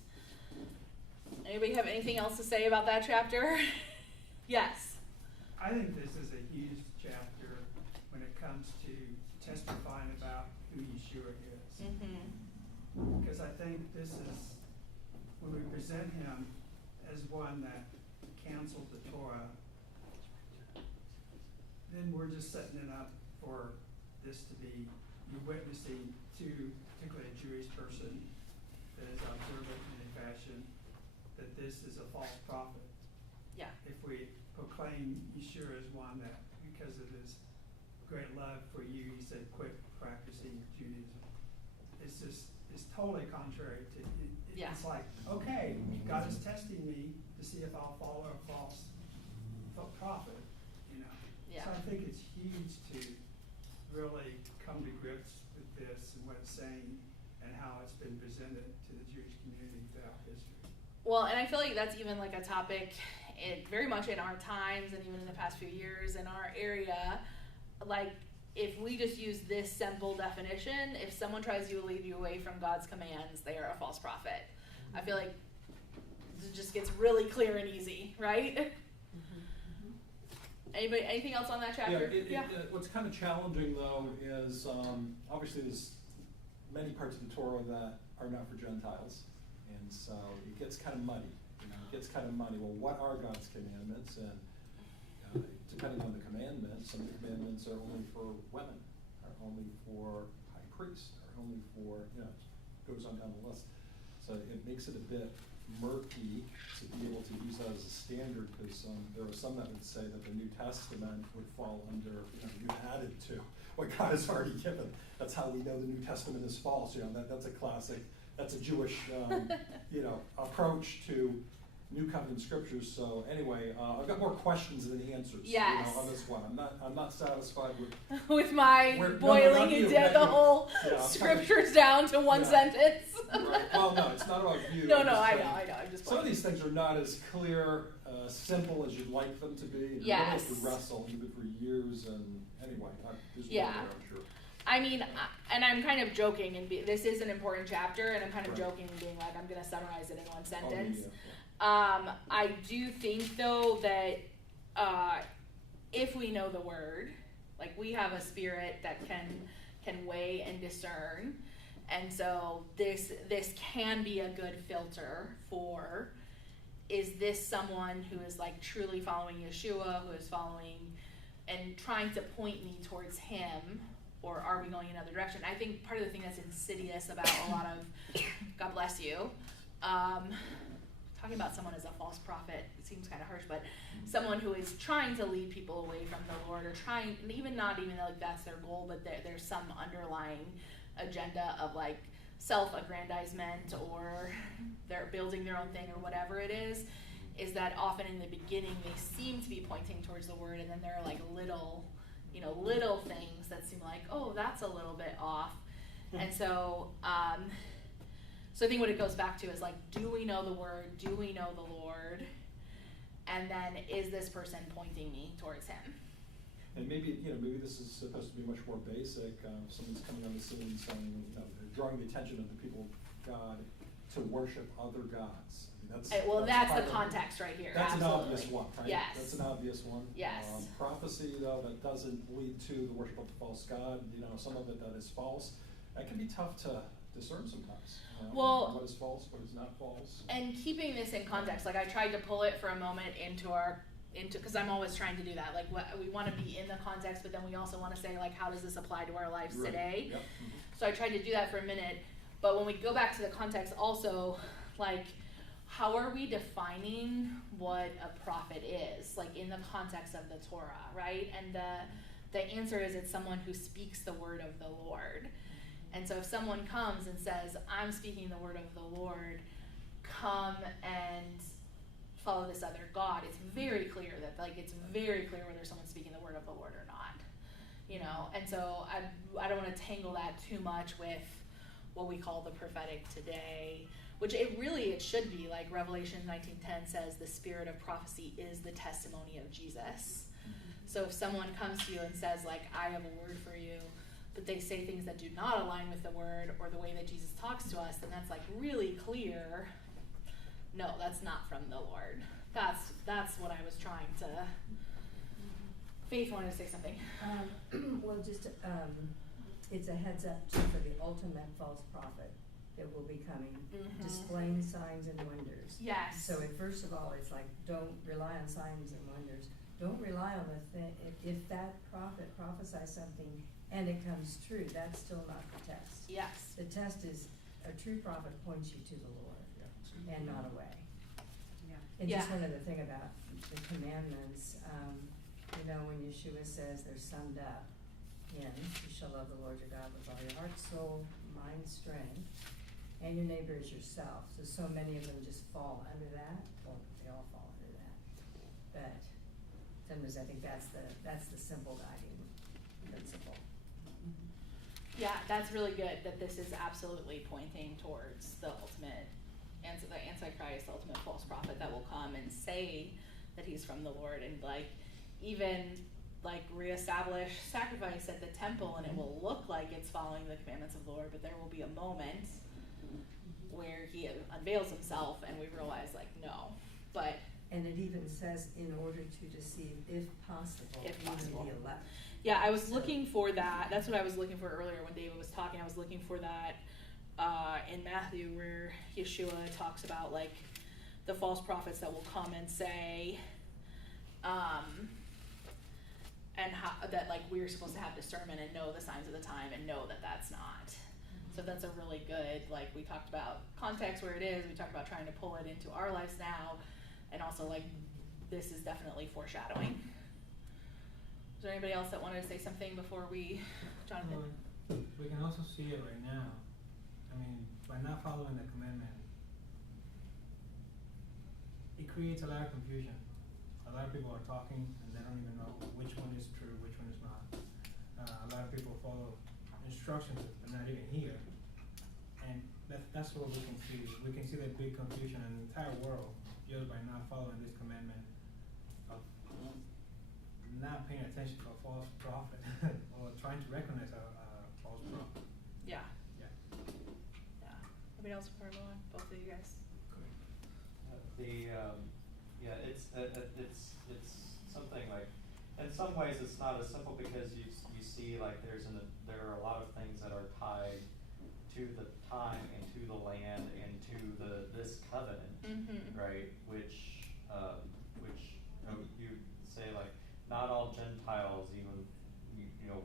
Anybody have anything else to say about that chapter? Yes. I think this is a huge chapter when it comes to testifying about who Yeshua is. Because I think this is, when we present him as one that canceled the Torah, then we're just setting it up for this to be, you're witnessing to, particularly a Jewish person that is observant in a fashion, that this is a false prophet. Yeah. If we proclaim Yeshua as one that, because of his great love for you, he said, quit practicing Judaism. It's totally contrary to, it's like, okay, God is testing me to see if I'll follow a false prophet, you know. Yeah. So I think it's huge to really come to grips with this and what it's saying and how it's been presented to the Jewish community throughout history. Well, and I feel like that's even like a topic very much in our times and even in the past few years in our area. Like, if we just use this simple definition, if someone tries to lead you away from God's commands, they are a false prophet. I feel like it just gets really clear and easy, right? Anybody, anything else on that chapter? What's kind of challenging, though, is obviously there's many parts of the Torah that are not for Gentiles, and so it gets kind of muddy. It gets kind of muddy. Well, what are God's commandments? And depending on the commandments, some of the commandments are only for women, are only for high priests, are only for, it goes on down the list. So it makes it a bit murky to be able to use that as a standard, because there are some that would say that the New Testament would fall under, you added to what God has already given. That's how we know the New Testament is false. That's a classic, that's a Jewish, approach to New Covenant scriptures. So anyway, I've got more questions than answers. Yes. On this one, I'm not satisfied with with my boiling the whole scriptures down to one sentence. Right. Well, no, it's not about you. No, I know. I'm just. Some of these things are not as clear, simple as you'd like them to be. And yes. You have to wrestle even for years. And anyway, there's more there, I'm sure. I mean, and I'm kind of joking, and this is an important chapter, and I'm kind of Right. joking and being like, I'm going to summarize it in one Oh, sentence. yeah. I do think, though, that if we know the word, like we have a spirit that can weigh and discern, and so this can be a good filter for, is this someone who is like truly following Yeshua, who is following and trying to point me towards him, or are we going another direction? I think part of the thing that's insidious about a lot of, God bless you, talking about someone as a false prophet, it seems kind of harsh, but someone who is trying to lead people away from the Lord, or trying, even not even like that's their goal, but there's some underlying agenda of like self-aggrandizement, or they're building their own thing, or whatever it is that often in the beginning they seem to be pointing towards the word, and then there are like little things that seem like, oh, that's a little bit off. And so so I think what it goes back to is like, do we know the word? Do we know the Lord? And then is this person pointing me towards him? And maybe this is supposed to be much more basic. Someone's coming on the scene saying, they're drawing the attention of the people of God to worship other gods. I mean, that's part the of context right here. That's Absolutely. an obvious one, right? Yes. That's an obvious one. Yes. Prophecy, though, that doesn't lead to the worship of the false god, some of it that is false, that can be tough to discern sometimes. Well, what is false, what is not false. And keeping this in context, like I tried to pull it for a moment into because I'm always trying to do that. Like we want to be in the context, but then we also want to say like, how does this apply to our lives Right. today? Yep. So I tried to do that for a minute, but when we go back to the context also, like, how are we defining what a prophet is, like in the context of the Torah, right? And the answer is it's someone who speaks the word of the Lord. And so if someone comes and says, I'm speaking the word of the Lord, come and follow this other God, it's very clear whether someone's speaking the word of the Lord or not. And so I don't want to tangle that too much with what we call the prophetic today, which it should be, like Revelation 19:10 says, the spirit of prophecy is the testimony of Jesus. So if someone comes to you and says, like, I have a word for you, but they say things that do not align with the word or the way that Jesus talks to us, then that's like really clear. No, that's not from the Lord. That's what I was trying to. Faith wanted to say something. Well, just it's a heads up for the ultimate false prophet that will be coming, displaying signs and wonders. Yes. So first of all, it's like, don't rely on signs and wonders. Don't rely on the thing. If that prophet prophesies something and it comes true, that's still not the test. Yes. The test is a true prophet points you to the Lord and not away. Yeah. And just Yeah. one other thing about the commandments, when Yeshua says they're summed up in, you shall love the Lord your God with all your heart, soul, mind, strength, and your neighbor as yourself. So many of them just fall under that. Well, they all fall under that. But sometimes I think that's the simple guiding principle. Yeah, that's really good that this is absolutely pointing towards the ultimate, the Antichrist, the ultimate false prophet that will come and say that he's from the Lord, and like even like reestablish sacrifice at the temple, and it will look like it's following the commandments of the Lord, but there will be a moment where he unveils himself and we realize like, no. But And it even says in order to deceive, if possible, If even possible. the elect. yeah, I was looking for that. That's what I was looking for earlier when David was talking. I was looking for that in Matthew, where Yeshua talks about like the false prophets that will come and say, and how that like we're supposed to have discernment and know the signs of the time and know that that's not. So that's a really good, like we talked about context where it is. We talked about trying to pull it into our lives now, and also like this is definitely foreshadowing. Is there anybody else that wanted to say something before we, Jonathan? We can also see it right now. I mean, by not following the commandment, it creates a lot of confusion. A lot of people are talking and they don't even know which one is true, which one is not. A lot of people follow instructions but not even hear. And that's what we can see. We can see that big confusion in the entire world just by not following this commandment of not paying attention to a false prophet or trying to recognize a else before I move on? Both of you guys. It's something like, in some ways it's not as simple because you see like there are a lot of things that are tied to the time and to the land and to this covenant, right? Which you say like not all Gentiles even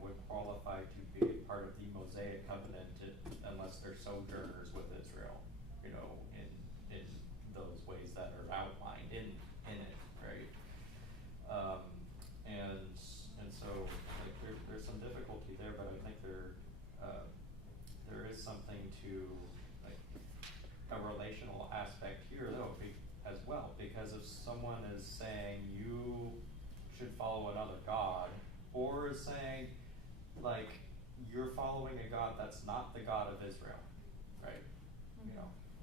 would qualify to be a part of the Mosaic covenant unless they're sojourners with Israel, in those ways that are outlined in it, right? And so like there's some difficulty there, but I think there is something to like a relational aspect here though as well, because if someone is saying you should follow another God, or is saying like you're following a God that's not the God of Israel, right?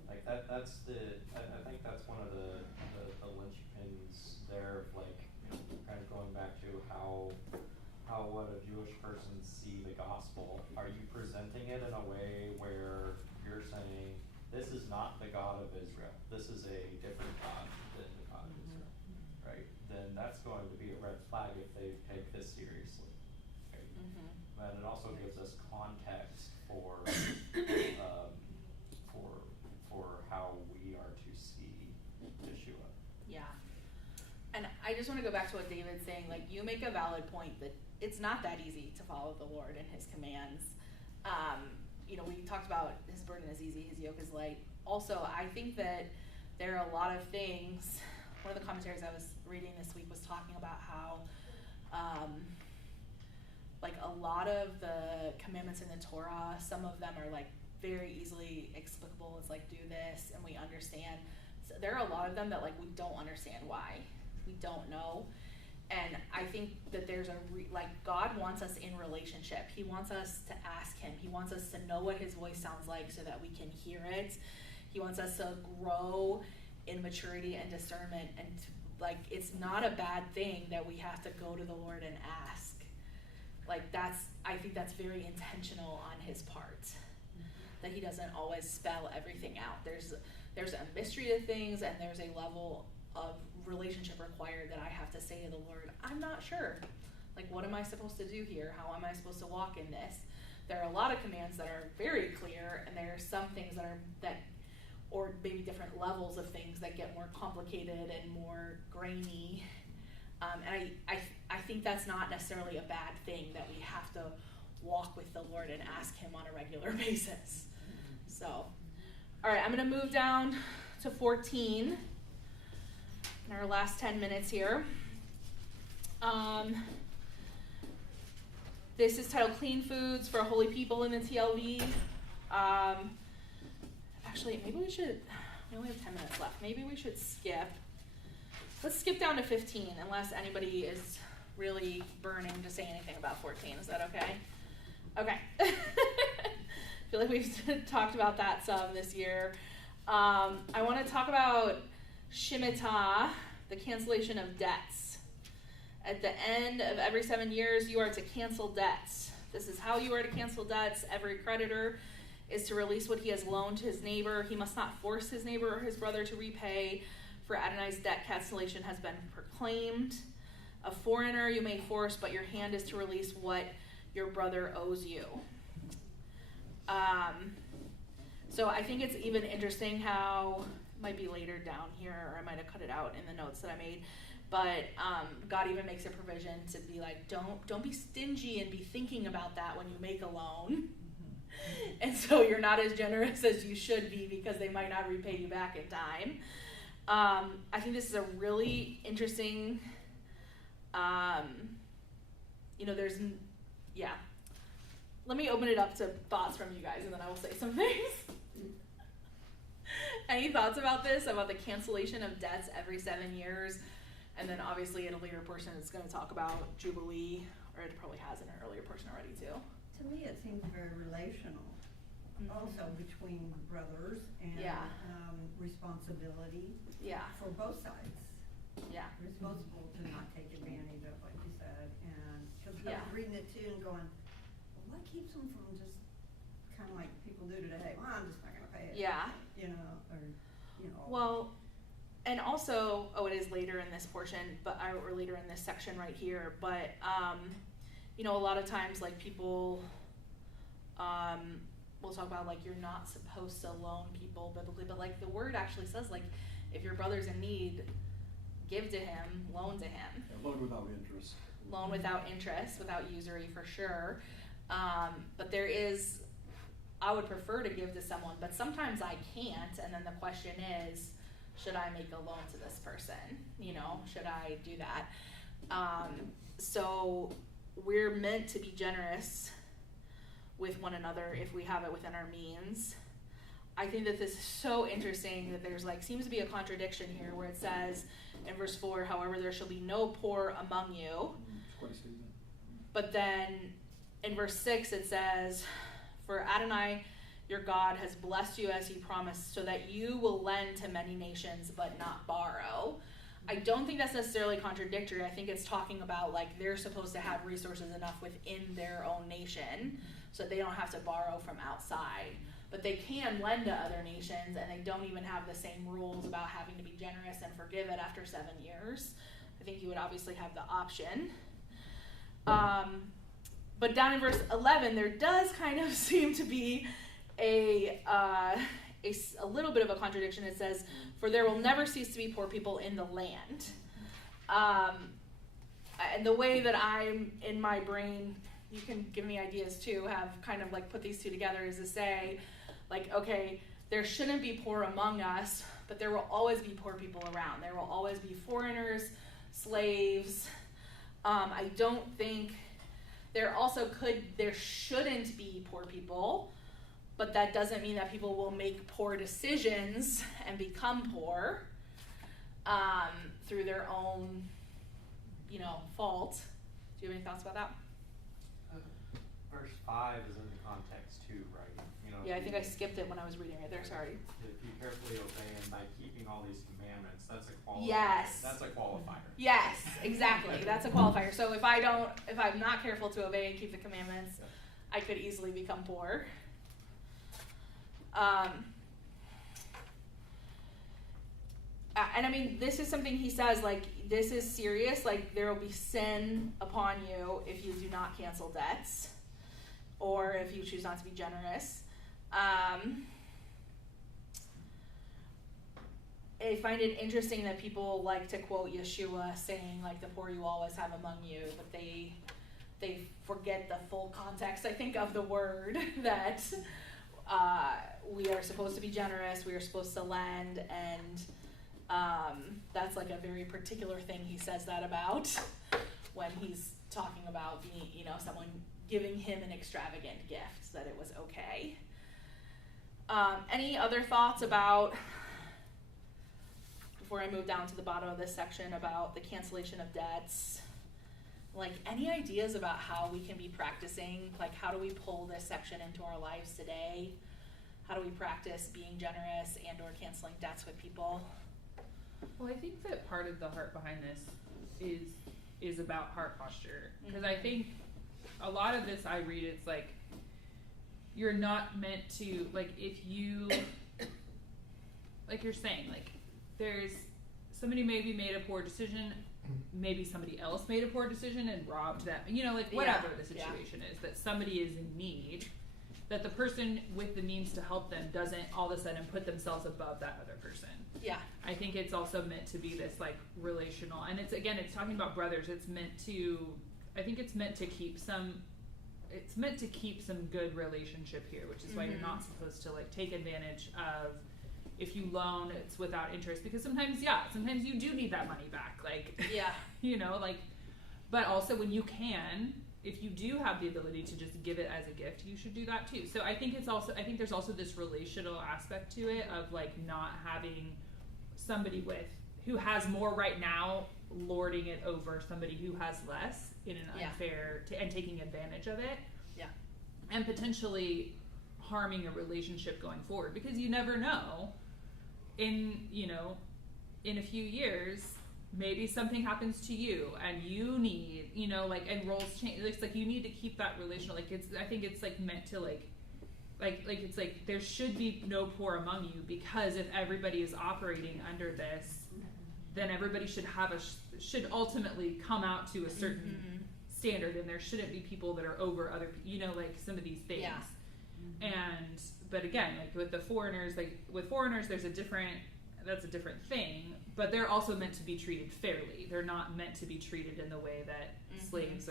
Like that's I think that's one of the linchpins there, like kind of going back to how would a Jewish person see the gospel? Are you presenting it in a way where you're saying this is not the God of Israel, this is a different God than the God of Israel, right? Then that's going to be a red flag if they take this seriously. Right? And it also gives us context for how we are to see Yeshua. Yeah. And I just want to go back to what David's saying. Like, you make a valid point that it's not that easy to follow the Lord and his commands. We talked about his burden is easy, his yoke is light. Also, I think that there are a lot of things. One of the commentaries I was reading this week was talking about how like a lot of the commandments in the Torah, some of them are like very easily explicable. It's like, do this, and we understand. So there are a lot of them that like we don't understand why. We don't know. And I think that there's God wants us in relationship. He wants us to ask him. He wants us to know what his voice sounds like so that we can hear it. He wants us to grow in maturity and discernment. And it's not a bad thing that we have to go to the Lord and ask. I think that's very intentional on his part. That he doesn't always spell everything out. There's a mystery to things, and there's a level of relationship required that I have to say to the Lord, I'm not sure. Like, what am I supposed to do here? How am I supposed to walk in this? There are a lot of commands that are very clear, and there are some things or maybe different levels of things that get more complicated and more grainy. And I think that's not necessarily a bad thing, that we have to walk with the Lord and ask him on a regular basis. So, all right, I'm going to move down to 14 in our last 10 minutes here. This is titled Clean Foods for Holy People in the TLV. Actually, maybe we only have 10 minutes left. Maybe we should skip. Let's skip down to 15, unless anybody is really burning to say anything about 14. Is that okay? Okay. I feel like we've talked about that some this year. I want to talk about Shemitah, the cancellation of debts. At the end of every 7 years, you are to cancel debts. This is how you are to cancel debts. Every creditor is to release what he has loaned to his neighbor. He must not force his neighbor or his brother to repay, for Adonai's debt cancellation has been proclaimed. A foreigner you may force, but your hand is to release what your brother owes you. So I think it's even interesting how, it might be later down here, or I might have cut it out in the notes that I made, but God even makes a provision to be like, don't be stingy and be thinking about that when you make a loan. And so you're not as generous as you should be, because they might not repay you back in time. I think this is a really interesting, Let me open it up to thoughts from you guys, and then I will say some things. Any thoughts about this, about the cancellation of debts every 7 years? And then obviously in a later portion it's going to talk about Jubilee, or it probably has in an earlier portion already too. To me, it seems very relational, also between brothers and responsibility for both sides. Yeah. Responsible to not take advantage of, like you said, and because I was reading it too and going, well, what keeps them from just kind kinda like people do today, well, I'm just not gonna pay it. Yeah. You know, or, you know. Well, and also, it is later in this portion, or later in this section right here, but, you know, a lot of times, like, people, we'll talk about, like, you're not supposed to loan people biblically, but, like, the word actually says, like, if your brother's in need, give to him, loan to him. And loan without interest. Loan without interest, without usury for sure. But there is, I would prefer to give to someone, but sometimes I can't, and then the question is, should I make a loan to this person? You know, should I do that? So we're meant to be generous with one another if we have it within our means. I think that this is so interesting that there's like, seems to be a contradiction here where it says in verse 4, however, there shall be no poor among you. It's quite a season. But then in verse 6 it says, for Adonai your God has blessed you as he promised, so that you will lend to many nations but not borrow. I don't think that's necessarily contradictory. I think it's talking about like they're supposed to have resources enough within their own nation so that they don't have to borrow from outside. But they can lend to other nations, and they don't even have the same rules about having to be generous and forgive it after 7 years. I think you would obviously have the option. But down in verse 11, there does kind of seem to be a little bit of a contradiction. It says, for there will never cease to be poor people in the land. And the way that I'm in my brain, you can give me ideas too, have kind of like put these two together, is to say, like, okay, there shouldn't be poor among us, but there will always be poor people around. There will always be foreigners, slaves. I don't think there shouldn't be poor people, but that doesn't mean that people will make poor decisions and become poor through their own, you know, fault. Do you have any thoughts about that? Verse 5 is in the context too, right? You know, Yeah, I think I skipped it when I was reading it there, sorry. If you carefully obey and by keeping all these commandments, that's a qualifier. Yes. That's a qualifier. Yes, exactly. That's a qualifier. So if I'm not careful to obey and keep the commandments, I could easily become poor. And I mean, this is something he says, like, this is serious. Like, there will be sin upon you if you do not cancel debts, or if you choose not to be generous. I find it interesting that people like to quote Yeshua saying, like, the poor you always have among you, but they forget the full context, I think, of the word, that we are supposed to be generous, we are supposed to lend, and that's like a very particular thing he says that about when he's talking about being, you know, someone giving him an extravagant gift, that it was okay. Any other thoughts about, before I move down to the bottom of this section, about the cancellation of debts? Like, any ideas about how we can be practicing, like, how do we pull this section into our lives today? How do we practice being generous and or canceling debts with people? Well, I think that part of the heart behind this is about heart posture. Because I think a lot of this I read, it's like, you're not meant to, like, if you, like you're saying, like, there's somebody maybe made a poor decision, maybe somebody else made a poor decision and robbed them, you know, like, whatever the situation is, that somebody is in need, that the person with the means to help them doesn't all of a sudden put themselves above that other person. Yeah. I think it's also meant to be this, like, relational, and it's talking about brothers. It's meant to keep some good relationship here, which is why you're not supposed to, like, take advantage of, if you loan, it's without interest, because sometimes you do need that money back, like, you know, like, but also when you can, if you do have the ability to just give it as a gift, you should do that too. So I think there's also this relational aspect to it of, like, not having somebody who has more right now lording it over somebody who has less in an unfair and taking advantage of it. Yeah. And potentially harming a relationship going forward, because you never know, in a few years, maybe something happens to you and you need, you know, like, and roles change. It's like you need to keep that relational, like, I think it's like meant to, like, like it's like there should be no poor among you, because if everybody is operating under this, then everybody should have should ultimately come out to a certain standard, and there shouldn't be people that are over other, like some of these things. Yeah. And but again, like with foreigners, there's that's a different thing, but they're also meant to be treated fairly. They're not meant to be treated in the way that slaves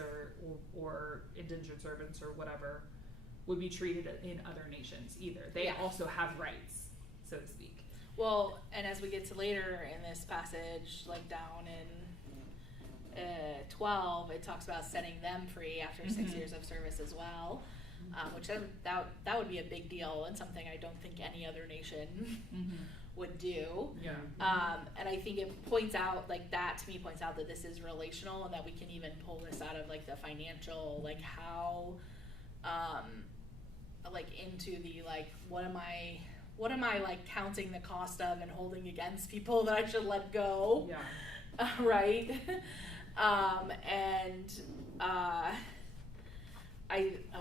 or indentured servants or whatever would be treated in other nations either. They also have rights, so to speak. Well, and as we get to later in this passage, like down in 12, it talks about setting them free after 6 years of service as well, which that would be a big deal and something I don't think any other nation would do. Yeah. And I think it points out, like that to me points out that this is relational, and that we can even pull this out of like the financial, like how, like into the like what am I like counting the cost of and holding against people that I should let go? Yeah. Right. I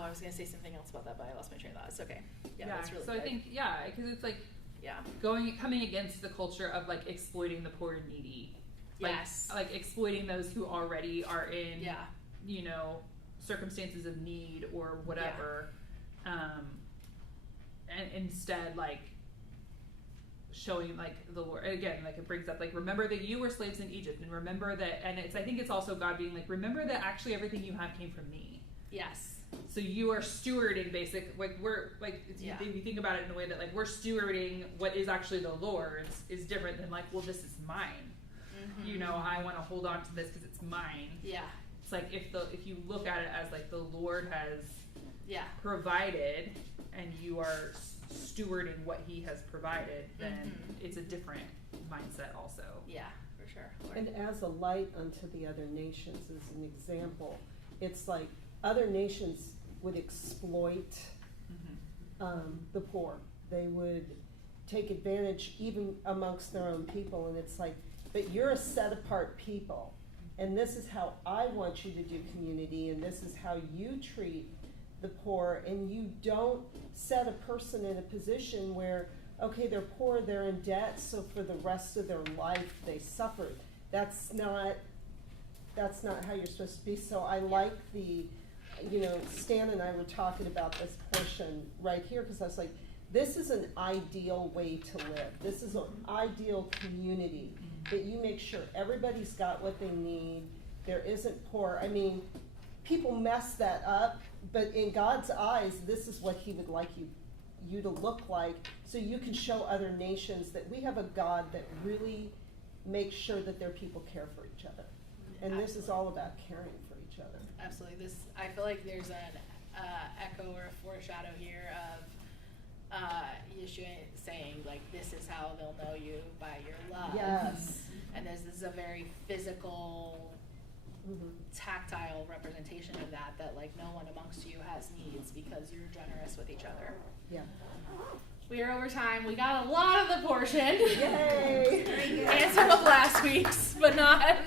was gonna say something else about that, but I lost my train of thought. It's okay. Yeah, that's really so good. I think because it's like Yeah. coming against the culture of like exploiting the poor and needy. Yes. Like exploiting those who already are in Yeah. circumstances of need or whatever. And instead like showing like the Lord again, like it brings up like remember that you were slaves in Egypt, and remember that, and I think it's also God being like, remember that actually everything you have came from me. Yes. So you are stewarding we're like if you think about it in a way that like we're stewarding what is actually the Lord's is different than like, well, this is mine. I want to hold on to this because it's mine. Yeah. It's like if you look at it as like the Lord has provided and you are stewarding what he has provided, then it's a different mindset also. Yeah, for sure. And as a light unto the other nations, as an example, it's like other nations would exploit the poor. They would take advantage even amongst their own people, and it's like, but you're a set apart people, and this is how I want you to do community, and this is how you treat the poor, and you don't set a person in a position where, okay, they're poor, they're in debt, so for the rest of their life they suffer. That's not how you're supposed to be. So I like Stan and I were talking about this portion right here, because I was like, this is an ideal way to live. This is an ideal community, that you make sure everybody's got what they need. There isn't poor. I mean, people mess that up, but in God's eyes, this is what he would like you to look like, so you can show other nations that we have a God that really makes sure that their people care for each other. And this is all about caring for each other. Absolutely. I feel like there's an echo or a foreshadow here of Yeshua saying, like, this is how they'll know you, by your love. Yes. And this is a very physical, tactile representation of that like no one amongst you has needs because you're generous with each other. Yeah. We are over time. We got a lot of the portion. Yay! And some of last week's, but not